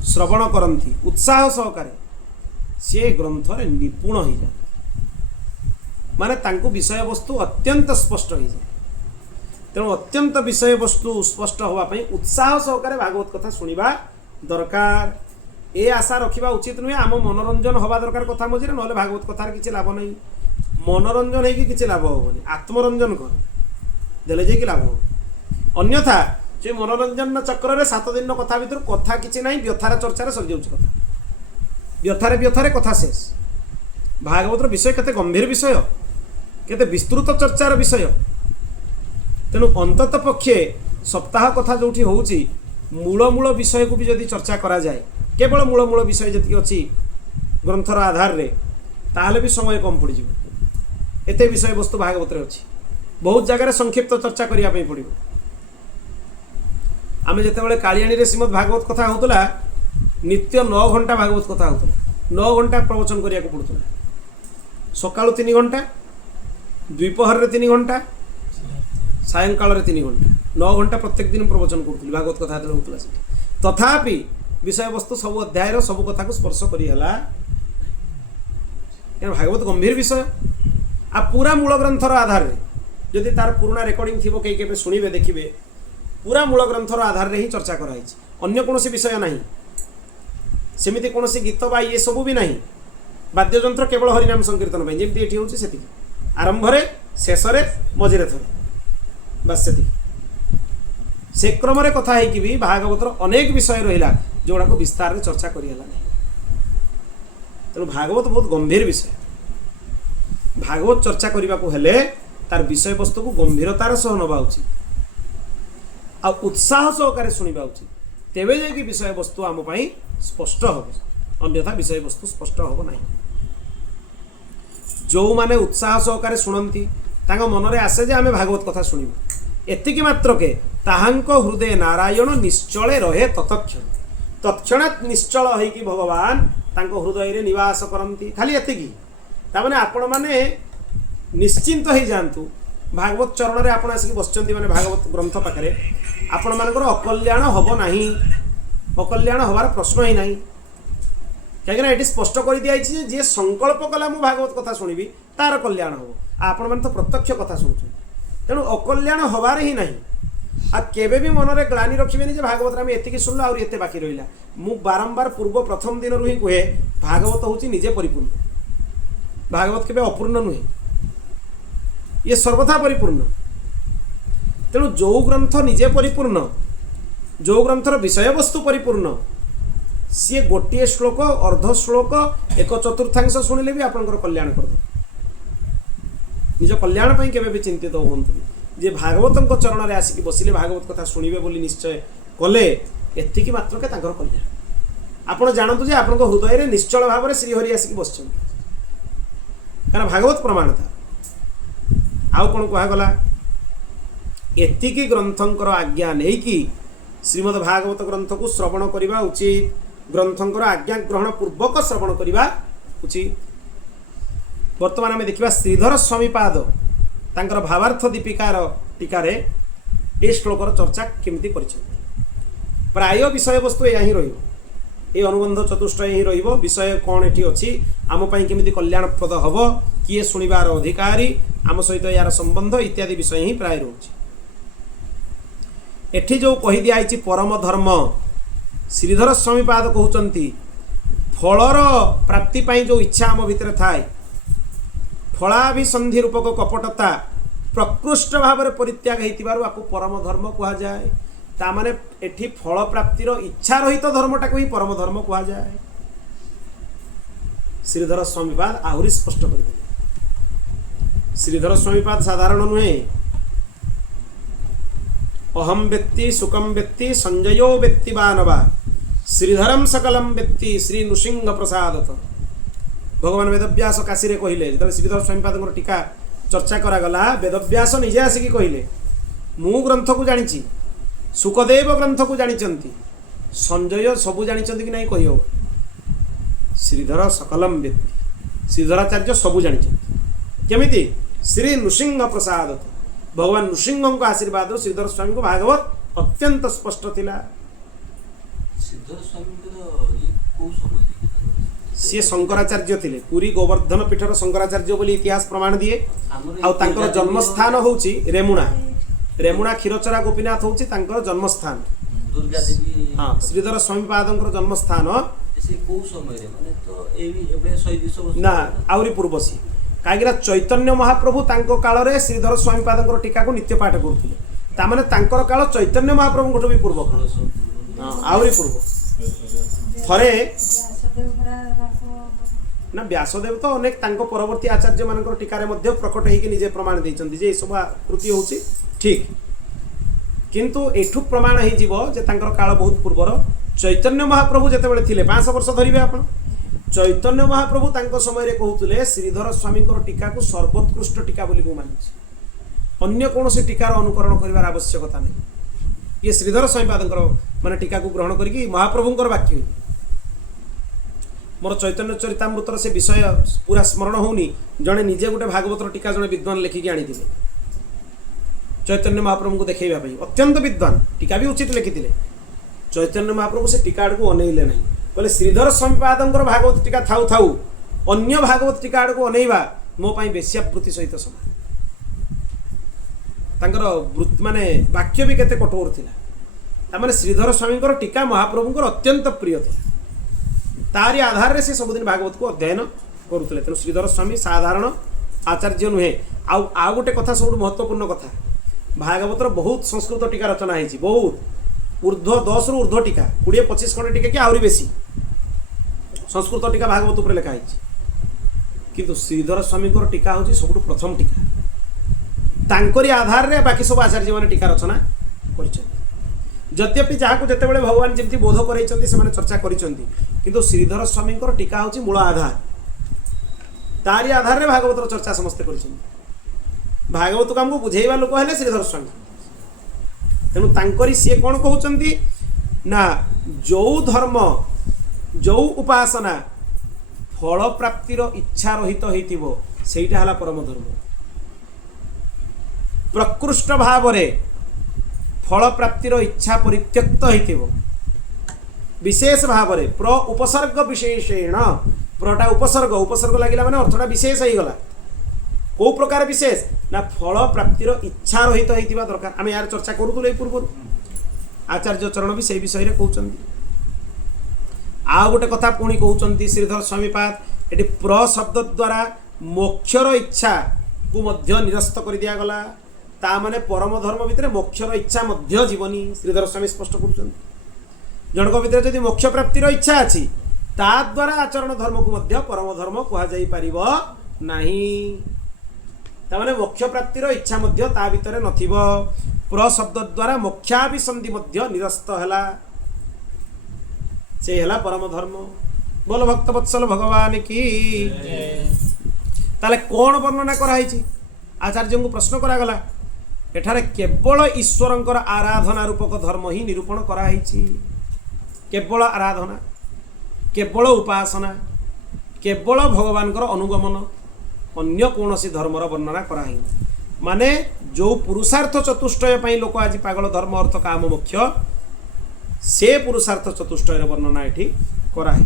श्रवण करती उत्साह सहकारे से ग्रंथ रे निपुण हो जाए माने तांको विषय वस्तु अत्यंत स्पष्ट हो जाए। तेणु अत्यंत विषय वस्तु स्पष्ट होगापी उत्साह सहकारे भागवत कथा शुणा दरकार। ए आशा रखा उचित नुहे आम मनोरंजन हवा दरकार कथा मझे ना भागवत कथार किसी लाभ नहीं। मनोरंजन है कि लाभ हेनी आत्मरंजन कर देले जे कि लाभ हो। अन्यथा से मनोरंजन चक्र 7 दिन कथा भर कथा किसी ना व्यथार चर्चार सरी जाऊँ कथा व्यथारे व्यथारे कथा शेष। भागवतर विषय केते गंभीर विषय केते विस्तृत चर्चार विषय। तेणु अंतत पक्षे सप्ताह कथा जो होउची मूल मूल विषय को भी जदि चर्चा करा जाए केवल मूल मूल विषय जी अच्छी ग्रंथर आधार रे ताहले भी समय कम पड़ जाए। एते विषय वस्तु भागवत अच्छी बहुत जगार संक्षिप्त चर्चा करने पड़ो। आम जिते कालियाणी श्रीमद भागवत कथा होता नित्य 9 घंटा भागवत कथा होता 9 घंटा प्रवचन करने को पड़ता। सकाळु 3 घंटा द्विपहर रे 3 घंटा सायंकाल 3 घंटा 9 घंटा प्रत्येक दिन प्रवचन करूँ भागवत कथा होता। तथापि विषय वस्तु सब अध्याय सब कथा को स्पर्श करा भागवत गंभीर विषय आ पूरा मूल ग्रंथर आधार रे जदि तार पुराना रेकर्डिंग थी कई के शुणे देखिए पूरा मूल ग्रंथर आधार रे ही चर्चा कराई अन्य कौन विषय ना सेमती कौन गीत बा ये सब भी ना वाद्ययंत्र केवल हरिनाम संकीर्तन जमी ये होती आरंभ शेष मझे थे बस से क्रम कथा है भी भागवतर अनेक विषय रहा जोड़ा को विस्तार में चर्चा करेगा नहीं। तेणु भागवत बहुत गंभीर विषय। भागवत चर्चा करने को हेले तार विषय वस्तु को गंभीरतार सह नवा उचित आ उत्साह सहकारे शुणा उचित तेबे जाकि विषय वस्तु आम पाई स्पष्ट हम अन्यथा विषय वस्तु स्पष्ट हम ना। जो माने उत्साह सहकारे शुणती मन में आसे जे आम भागवत कथा शुणु एतिकी मात्र के ताहांको हृदय नारायण निश्चले रहे तत्क्षण तत्क्षणात् निश्चल होइकी भगवान तांको हृदय रे निवास करती खाली एतिकी तामाने आपण माने निश्चिंत हो जातु भागवत चरण में आपण आसिक बसचंती माने भागवत ग्रंथ पाखरे आपण मानकर अकल्याण हब नाही अकल्याण हबार प्रश्न ही नाही कहीं ये स्पष्ट कर दिखाई जे संकल्प कला मु भागवत कथा शुणिबी तार कल्याण हम आपण मैंने तो प्रत्यक्ष कथा शुणुचे तेणु अकल्याण हबार ही नहीं आ केबे भी मन में ग्लानि रखिबेनि जे भागवत आम एतिकी शुणलु आउरी एते बाकी रहिला मु बारंबार पूर्व प्रथम दिन ही कहे भागवत होची निजे परिपूर्ण भागवत केबे अपूर्ण नुहे ये सर्वथा परिपूर्ण। तेणु जो ग्रंथ निजे परिपूर्ण जो ग्रंथर विषय वस्तु परिपूर्ण सी गोटे श्लोक अर्ध श्लोक 1/4 शुणिले भी आपंकर कल्याण कर निज कल्याण पर केबे भी चिंतित हूँ जे भागवत चरण में आसिक बसिले भागवत कथा शुणिबे बोली निश्चय कले एतिकी मात्र के तांकर कल्याण आपण जानतु जे आपण हृदय में निश्चल भाव में श्रीहरि आसिक बस कारण भागवत प्रमाण था आउ कौन कहगला एतिकी ग्रंथंकर आज्ञा नहीं कि श्रीमद् भागवत ग्रंथ को श्रवण करने उचित ग्रंथंकर आज्ञा ग्रहण पूर्वक श्रवण करने उचित। बर्तमान आम देखा श्रीधर स्वामीपाद तांकर भावार्थ दीपिकार टीकार ए श्लोकर चर्चा केमती कर प्राय विषय वस्तु या ही रही ये अनुबंध चतुष्टय ही रहिबो विषय कौन एठी अछि आम पई केमिति कल्याणप्रद हबो किए सुनिबार अधिकारी आम सहित यार संबंध इत्यादि विषय ही प्राय रहउछि। एठी जो कहि दिया आइछि परम धर्म श्रीधर स्वामी पाद कहउचंती फलर प्राप्ति पई जो इच्छा आम भितर थाए फलाभिसंधि रूपक कपटता प्रकृष्ट भाव में परित्याग होइतिबारु आकु परम धर्म कहा जाए। ता माने एठी फल प्राप्तिर इच्छा रहित धर्मटा को ही परम धर्म कहा जाए। श्रीधर स्वामीपाद आहुरी स्पष्ट कर दिले। श्रीधर स्वामीपाद साधारण नुहे अहम व्यक्ति सुखम व्यक्ति संजयो व्यक्ति बानवा श्रीधरम सकलम व्यक्ति श्री नृसिंह प्रसादत भगवान वेदव्यास काशी रे कहले जब श्रीधर स्वामीपाद टीका चर्चा करागला वेदव्यास निजे आसिकी कहले मु ग्रंथ को जानी सुखदेव ग्रंथ को जानी संजय सबू जानी कि नहीं कही हो श्रीधर सकलम व्यक्ति श्रीधराचार्य सबू जानी केमिति श्री नृसिंह प्रसाद भगवान नृसिंह आशीर्वाद श्रीधर स्वामी को भागवत अत्यंत स्पष्ट थिला। सी शंकराचार्य थिले पुरी गोवर्धन पीठर शंकराचार्य बोली इतिहास प्रमाण दिए आउ तांकर जन्मस्थान होउची रेमुणा रेमुणा क्षीरचरा गोपीनाथ होउची तांकर जन्मस्थान दुर्गा देवी हां श्रीधर स्वामीपादंकर जन्मस्थान से को समय रे माने तो एबी एबे 100 ना आउरी पूर्व सी कागिरा चैतन्य महाप्रभु तांको काल रे श्रीधर स्वामीपादंकर टीका को नित्य पाठ करथिले ता माने तांकर काल चैतन्य महाप्रभु को भी पूर्व काल हां आउरी पूर्व थरे ना व्यासदेव तो अनेक तांको परवर्ती आचार्य मानकर टीका रे मध्य प्रकट हेकि निजे प्रमाण दैछन्ति जे सब कृति होउची ठीक किंतु एठु प्रमाण हे जीवो जे तांकर काल बहुत पूर्वर चैतन्य महाप्रभु जेते बेले थिले 500 वर्ष धरिबे आपण चैतन्य महाप्रभु तांको समय रे कहउतले श्रीधर स्वामीकर टीका को सर्वोत्कृष्ट टीका बोली मु मानिछि अन्य कोनोसी टीकार अनुकरण करिवार आवश्यकता नै ये श्रीधर स्वामीपादंकर माने टीका को ग्रहण करिकि महाप्रभुंकर वाक्य मोर चैतन्य चरितामृतर से विषय पूरा स्मरण होनी जड़े निजे गोटे भागवतर टीका जड़े विद्वान लिखिकी आनी चैतन्य महाप्रभु को देखा अत्यंत विद्वान टीका भी उचित लिखी चैतन्य महाप्रभु से टीका आड़ को अनेइले ना बोले श्रीधर स्वामीपादंकर भागवत टीका थाउ थाउ अन्य भागवत टीका आड़ को अनेइबा मो पाई बेश्यावृत्ति सहित समान तांकर माने वाक्य भी केते कठोर थिला तामाने श्रीधर स्वामीकर टीका महाप्रभुंकर अत्यंत प्रिय थिला तारी आधार रे से सबुदिन भागवत को अध्ययन करुतले तेणु श्रीधर स्वामी साधारण आचार्य नुहे आ गोटे कथा सब महत्वपूर्ण कथा भागवतर बहुत संस्कृत टीका रचना होती बहुत ऊर्ध्व 10 रु ऊर्ध्व टीका 20-25 खंड टीका कि आहरी बेसी संस्कृत टीका भागवत उपर लिखाई किंतु श्रीधर स्वामी टीका हूँ सब प्रथम टीका तांकरी आधार रे बाकी सब आचार्य मैंने टीका रचना कर यद्यपि जहाँ को जितेबाला भगवान जमी बोध कर चर्चा कर किंतु श्रीधर स्वामी टीका हूँ मूल आधार तारी आधार रे भागवतर चर्चा समस्ते कर भागवत को आमको बुझेवा लोक है श्रीधर स्वामी तेणु तांकरी सी कौन कहते ना जो धर्म जो उपासना फल प्राप्तिर इच्छा रहित होइतिबो सेटा हला परम धर्म प्रकृष्ट भाव रे फल प्राप्तिर इच्छा परित्यक्त होइतिबो विशेष भाव रे प्र उपसर्ग विशेषेण प्रटा उपसर्ग उपसर्ग लगिला माने अर्थटा विशेष हो गला को प्रकार विशेष ना फल प्राप्तिर इच्छा रहित होइतिबा दरकार आमे यार चर्चा करूतले पूर्व आचार्य चरण भी से विषय रे कहउचंती आ गोटे कथा पुणी कहउचंती श्रीधर स्वामीपाद एटी प्र शब्द द्वारा मोक्षर इच्छा को मध्य निरस्त कर दिया गला ता माने परम धर्म भितर मोक्षर इच्छा मध्य जीवनी श्रीधर स्वामी स्पष्ट करूचंती जनक भितर जदि मोक्ष प्राप्तिर इच्छा अछि ता द्वारा आचरण धर्म को मध्य परम धर्म कहा जाई परिबो नाही तामाने मोक्ष प्राप्तिर इच्छा मध्य ता भितरे नथिबो प्र शब्द द्वारा मोक्षाभिसंधि मध्य निरस्त हला से हला परम धर्म बोल भक्त वत्सल भगवान की ताले कोन वर्णना कराई आचार्य को प्रश्न करा गला एठारे केवल ईश्वरंकर आराधना रूपक धर्म ही निरूपण कराई केवल आराधना केवल उपासना केवल भगवानकर अनुगमन अन्य कौनसी धर्मर वर्णना कराई माने जो पुरुषार्थ चतुष्टय पई लोक आज पागल धर्म अर्थ काम मोक्ष से पुरुषार्थ चतुष्टय वर्णना एठी କରାଏ।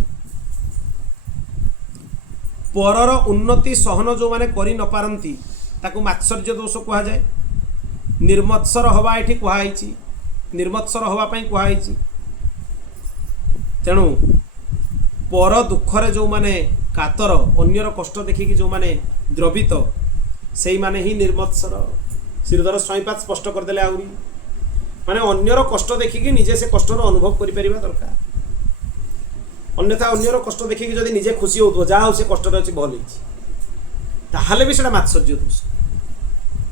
परर उन्नति सहन जो माने करि न पारंती ताकू मात्सर्य दोष कहा जाए। निर्मत्सर हवा एठी कहाइछि, निर्मत्सर हवा पई कहाइछि। तेणु पर दुखरे जो माने कातर, अन्यर कष्ट देखिकी जो माने द्रवित, सेई माने ही निर्मत्सर। श्रीधर स्वाईपाद स्पष्ट करदेले आउरी माने अन्यर कष्ट देखिकी निजे से कष्टर अनुभव करि परिबा दरकार। अन्यथा अन्यर कष्ट देखिकी जदि निजे खुशी होतो जा हो से कष्ट अछि भल हिछि ताहाले भी सेटा मात्सर्य दोष।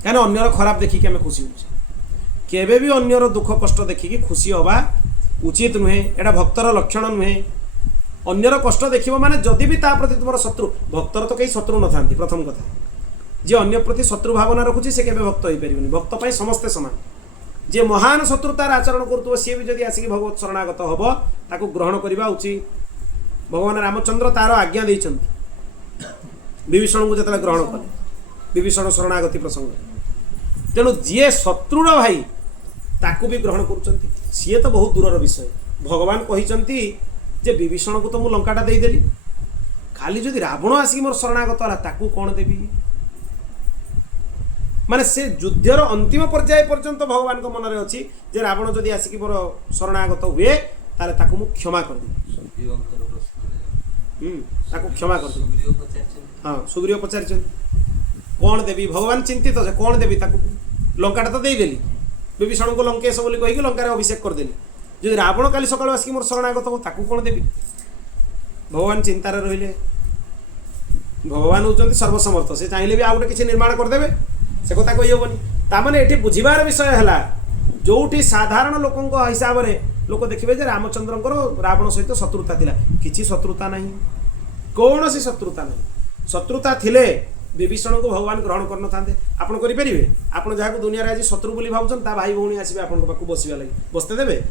कान अन्यर खराब देखिकी हमें खुशी होछि, केबे भी अन्यर दुख कष्ट देखिकी खुशी होबा उचित नुहे, एटा भक्तर लक्षण नुहे। अन्यर कष्ट देखिबो माने जदि भी ता प्रति तुमर शत्रु, भक्तर तो कई शत्रु न थांती। प्रथम कथा जे अन्य प्रति शत्रु भावना रखुछि से केबे भक्त होई परिबनी। भक्त पई समस्ते समान। जे महान शत्रुतार आचरण करतुव सी भी जदि आसिक भगवत शरणागत हबो ताकू ग्रहण करिबा उचित। भगवान रामचंद्र तार आज्ञा देइछन्ति विभीषण को जतले ग्रहण कले, विभीषण शरणागति प्रसंग। तेणु जी शत्रुर भाई ताकू भी ग्रहण करुचंती, सी तो बहुत दूरर विषय। भगवान कहिचंती जे विभीषण को तो मु लंकाटा देदेली, खाली जदि रावण आसिक मोर शरणागत हला ताकू कौन देवी। माने से युद्धर अंतिम पर्याय पर्यंत भगवान को मनरे अछि जे रावण जदि आसिक मोर शरणागत हुए ताले ताकू मु क्षमा कर देबी। ताकू क्षमा कर देबी। हाँ सुग्रीव पचारिछन कौन देवी, भगवान चिंतित जे कौन देवी ताकू। लंकाटा तो देदेली, विभीषण को लंकेश बोली कहिकी लंकार अभिषेक कर देली। जदि रावण काली सकाळ आसिक मोर शरणागत हो ताकू कौन देवी। भगवान चिंतार रहिले। भगवान होचंती सर्वसमर्थ, से चाहिले भी आ गोटे किछि निर्माण कर देबे, से कथा कहि होबनी। ता माने एठी बुझिबार विषय हला जोठी साधारण लोकंक हिसाब रे लोक देखिबे जे रामचंद्रंकर रावण सहित शत्रुता थिला। किछि शत्रुता नाही, कौनसी शत्रुता नाही। शत्रुता थिले विभीषण को भगवान ग्रहण करन थांते। आपण करि परिबे? आपण जाहाको दुनिया रे आज शत्रु बोली भाबुछन ता भाई भौणी आसीबे आपण पाखु बसिबा लागि, बसते देबे?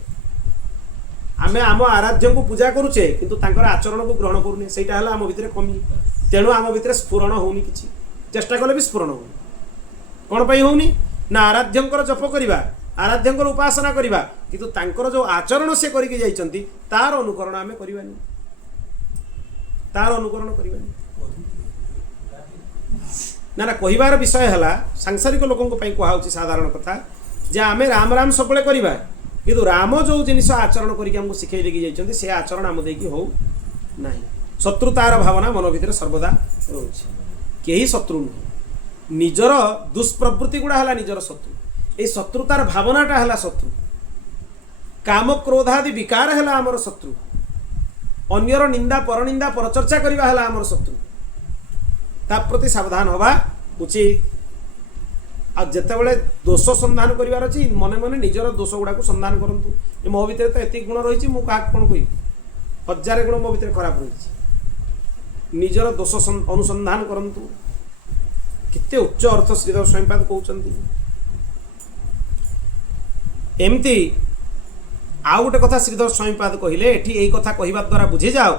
आमे आम आराध्य को पूजा करूचे किंतु तांकर आचरण को ग्रहण करूने, सेटा हला आम भितरे कमी। तेणु आम भितरे स्फुरण होउनी, किछि चेष्टा कले भी स्फुरण होउनी। कोन पई होउनी ना आराध्यंकर जप करिबा, आराध्यंकर उपासना करिबा, किंतु तांकर जो आचरण से करिके जाइचंती तार अनुकरण आमे करिबानी, तार अनुकरण करिबानी। ना ना कहिबार विषय हला सांसारिक लोकंक पई कोहा होची साधारण कथा जे आमे राम राम सबले करिबा किंतु राम जो जिनिस आचरण करके हमको शिखाई देकी जाइछन्ति से आचरण आम देकी हो नाही। शत्रुतार भावना मन भितर सर्वदा रहउछि। केही शत्रु नहीं, निजर दुष्प्रवृत्ति गुड़ा हला निजर शत्रु। ए शत्रुतार भावनाटा हला शत्रु। काम क्रोधादि विकार हला हमर शत्रु। अन्यर निंदा परनिंदा परचर्चा करिबा हला हमर शत्रु। ता प्रति सावधान होबा उचित। आ जेतेबेले दोष संधान करिवार अछि मने मने निजर दोष गुड़ा को संधान करंतु। मो भितर तो एति गुण रहिछि, मु काक कोन कहि हजार गुण मो भितर खराब रहिछि। निजर दोष अनुसंधान करंतु। किते उच्च अर्थ श्रीधर स्वामीपाद कहउचंती। एमती आउ गोटे कथा श्रीधर स्वामीपाद कहिले, एठी एई कथा कहिबा द्वारा बुझे जाओ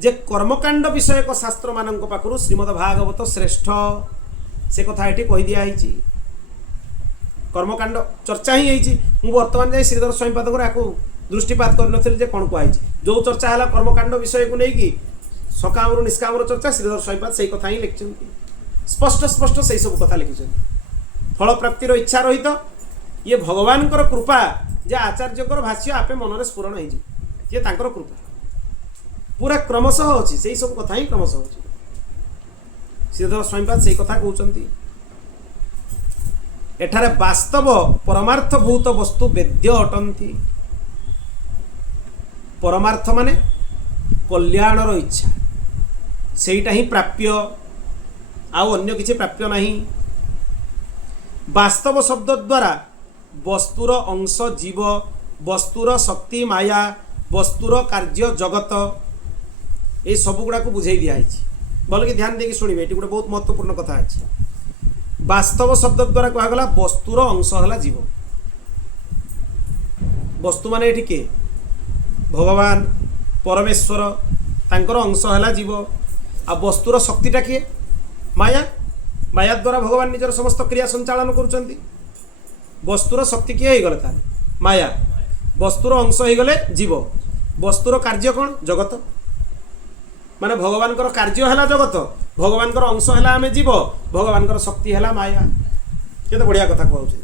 जे कर्मकांड विषयक शास्त्र मानक पाखरु श्रीमद् भागवत श्रेष्ठ से कथा एठी कहि दिया हिछि। कर्मकांड चर्चा ही होइछि। मु वर्तमान जाई श्रीधर स्वामीपाद को आको दृष्टिपात कर नथिल जे कोन कहै छि। जो चर्चा हला कर्मकांड विषय को नै कि सकाम रु निष्काम रो चर्चा, श्रीधर स्वामीपाद सेई कथा ही लिखछन्ति। स्पष्ट स्पष्ट सेई सब कथा लिखिछन्ति। फल प्राप्तिर इच्छा रहित ये भगवान कर कृपा जे आचार्य कर भाष्य आपे मनरे स्फुरण होइछि, ये तांकर कृपा पूरा क्रमशः अछि। सेई सब कथा ही क्रमशः अछि। श्रीधर स्वामीपाद सेई कथा कहउचन्ति। एठारे वास्तव परमार्थभूत वस्तु वेद्य अटंती। परमार्थ माने कल्याणर इच्छा, सेटा ही प्राप्य, आउ अन्य किछि प्राप्य नहीं। वास्तव शब्द द्वारा वस्तुर अंश जीव, वस्तुर शक्ति माया, वस्तुर कार्य जगत, ये सब गुड़ा को बुझाई दिया भल कि ध्यान देकी शुणवे। ये गोटे बहुत महत्वपूर्ण कथा अच्छी। वास्तव शब्द द्वारा कहगला वस्तुर अंश है जीव। वस्तु माने एठी के भगवान परमेश्वर, तांकर अंश है जीव। आ वस्तुर शक्तिटा किए माया। माया द्वारा भगवान निजर समस्त क्रिया संचालन करुचंती। वस्तुर शक्ति किए हो गले माया, वस्तुर अंश हो गले जीव। वस्तुर कार्य कौन? जगत। माने भगवान कार्य है जगत, भगवान अंश है आम जीव, भगवान शक्ति है माया। केते बढ़िया कथा कहते।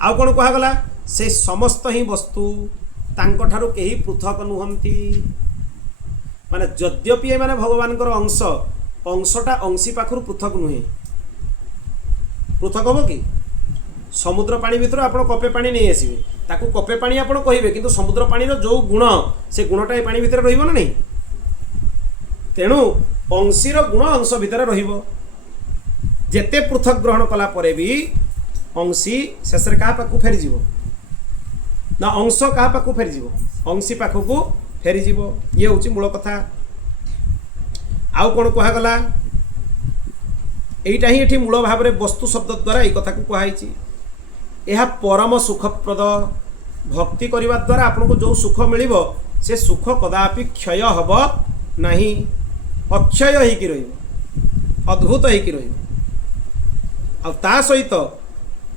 आउ कौन कहगला, से समस्त ही वस्तु तांको ठारू केही पृथक नुहंती। माने यद्यपि ये माने भगवान अंश, अंशटा अंशी पाखरु पृथक नुहे। पृथक हम कि समुद्र पानी भीतर आप कपे पानी नहीं आसवे, ताकू कपे पानी आप कहे, किंतु समुद्र पानी जो गुण से गुणटा पानी भीतर रहिबो ना नहीं। तेणु अंशीर गुण अंश भीतर रहिबो। जेते पृथक ग्रहण कला परे भी अंशी शेष क्या पाखु फेरीज ना अंश क्या पाखु फेरीज, अंशी पाखक फेरीज। ये हूँ मूल कथा। आउ कौन कहगला, यहीटा ही ये मूल भाव में वस्तु शब्द द्वारा यही कथा को कहुई। यह परम सुखप्रद, भक्ति करने द्वारा आपको जो सुख मिल से सुख कदापि क्षय हब नहीं, अक्षय होकर रही, अद्भुत होकर रही। आ सहित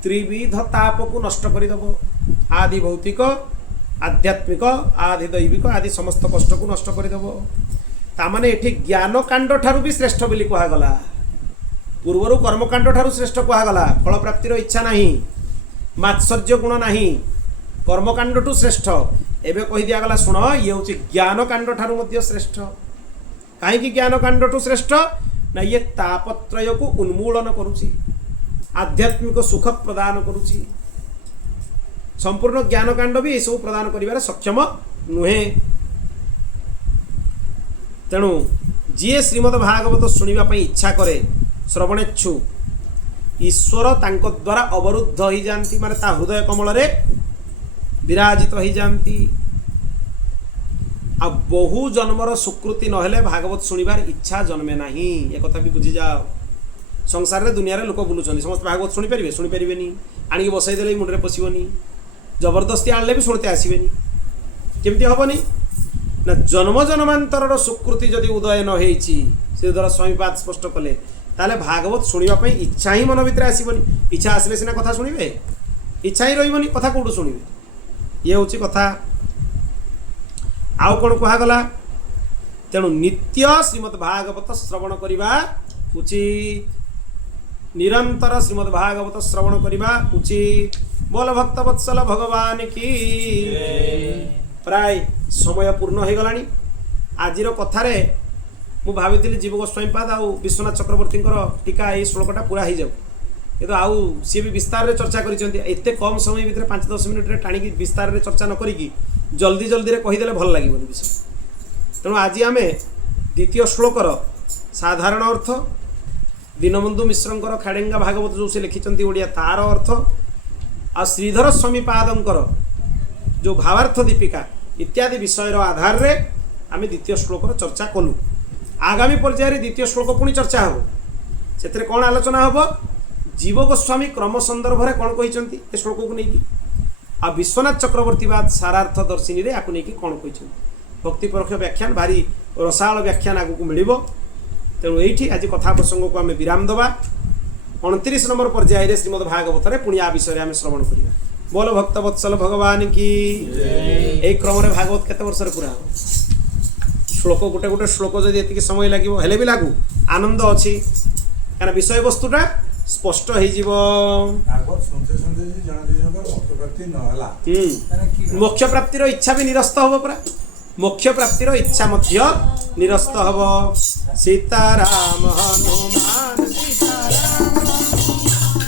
त्रिविध ताप को नष्ट करदेव, आदि भौतिक, आध्यात्मिक, आदि दैविक, आदि समस्त कष्ट को नष्ट करदेव। तामाने एठी ज्ञान कांड ठारू भी श्रेष्ठ बोली कहगला। पूर्वर कर्मकांड ठारू श्रेष्ठ कहगला। फल प्राप्तिर इच्छा नहीं, मात्सर्य गुण नहीं, कर्मकांड ठू श्रेष्ठ। एबे कहि दिया गला, सुन ये हूँ ज्ञान कांड ठारू मध्य श्रेष्ठ। कहीं ज्ञान कांड ठू श्रेष्ठ ना, ये तापत्रय को उन्मूलन करुची, आध्यात्मिक सुख प्रदान करुची। संपूर्ण ज्ञान कांड भी यह प्रदान करिवार सक्षम नुहे। तेणु जी श्रीमद भागवत शुणा इच्छा करे, श्रवणेच्छु, ईश्वर तांको द्वारा अवरुद्ध हो जाती, माने ता हृदय कमल रे विराजित हो जाती। आ बहु जन्मर सुकृति नहेले भागवत शुणिबार इच्छा जन्मे नहीं। ये कथा भी बुझी जाओ। संसार रे दुनिया रे लोक बुलुचंदी, समस्त भागवत शुणी पारिबे, शुणी पारिबेनी, आनिक बसाई देले मुंडरे पशिबनी, जबरदस्ती आणले भी शुणते आसीबेनी। केमती हबनी ना, जन्म जन्मांतर सुकृति जदि उदय न होईची, से द्वारा स्वामीपाद स्पष्ट कले, ताले भागवत शुणा इच्छा ही मन भितर आसबनी। इच्छा आसले सीना कथा शुणिबे, इच्छा ही रही कथा कौटू शुणिबे। ये हूँ कथा। आउ कौन कहगला, तेणु नित्य श्रीमद् भागवत श्रवण करवा उचित, निरंतर श्रीमद् भागवत श्रवण करवा उचित। बोल भक्त वत्सल भगवान की। प्राय समय पूर्ण हो गलानी। आजिर कथारे मु भावी जीव गोस्वामीपाद आ विश्वनाथ चक्रवर्ती टीका ये श्लोकटा पूरा हो जाऊ, किंतु आउ सी भी विस्तार रे चर्चा करते कम समय भितर 5-10 मिनिट टाणी विस्तार रे चर्चा न करी जल्दी जल्दी रे कहीदेले भल लगे विषय। तेणु आज आम द्वितीय श्लोकर साधारण अर्थ, दीनबंधु मिश्रंकर खाड़ेंगा भागवत जो से लिखिं ओडिया तार अर्थ, आ श्रीधर स्वामीपादंकर जो भावार्थ दीपिका इत्यादि विषय आधार रे आम द्वितीय श्लोकर चर्चा कलु। आगामी पर्यायर द्वितीय श्लोक पुणी चर्चा हम, से कौन आलोचना हम, जीव गोस्वामी क्रम संदर्भ में कौन कहते ए श्लोक को लेकिन, आ विश्वनाथ चक्रवर्तीवाद सारार्थ दर्शिनी रे आपको लेकिन कौन कहते। भक्तिपरक्ष व्याख्यान भारी रसाल व्याख्यान आगू मिल। तेणु ये आज कथा प्रसंग को आम विराम दबा। 29 नंबर पर्यायर श्रीमद् भागवत रे पुणी आ विषय आम श्रवण करवा। बोल भक्त वत्सल भगवान की। यही क्रम रे भागवत केते वर्ष पूरा हो, श्लोक गोटे गोटे श्लोक जदि एतिक समय लगे हेले भी लागू आनंद अच्छी, क्या विषय वस्तुटा स्पष्ट हो। मोक्ष प्राप्तिर इच्छा भी निरस्त हम, पूरा मोक्ष प्राप्तिर इच्छा मध्य निरस्त हम। सीताराम हनुमान सीताराम,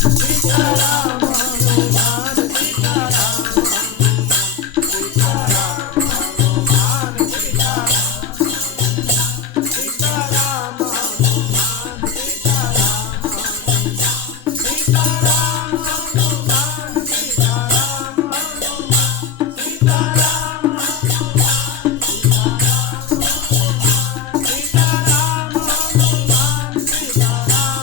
सीताराम हनुमान सीताराम, सीताराम हनुमान सीताराम, सीताराम हनुमान सीताराम, सीताराम हनुमान सीताराम, हनुमान सीताराम हनुमान सीताराम, सीताराम हनुमान सीताराम।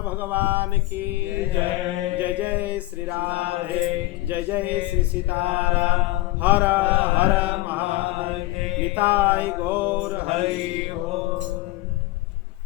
भगवान की जय। जय जय श्री राधे, जय जय श्री सीताराम। हर हर महादेव। निताय गौर हरि।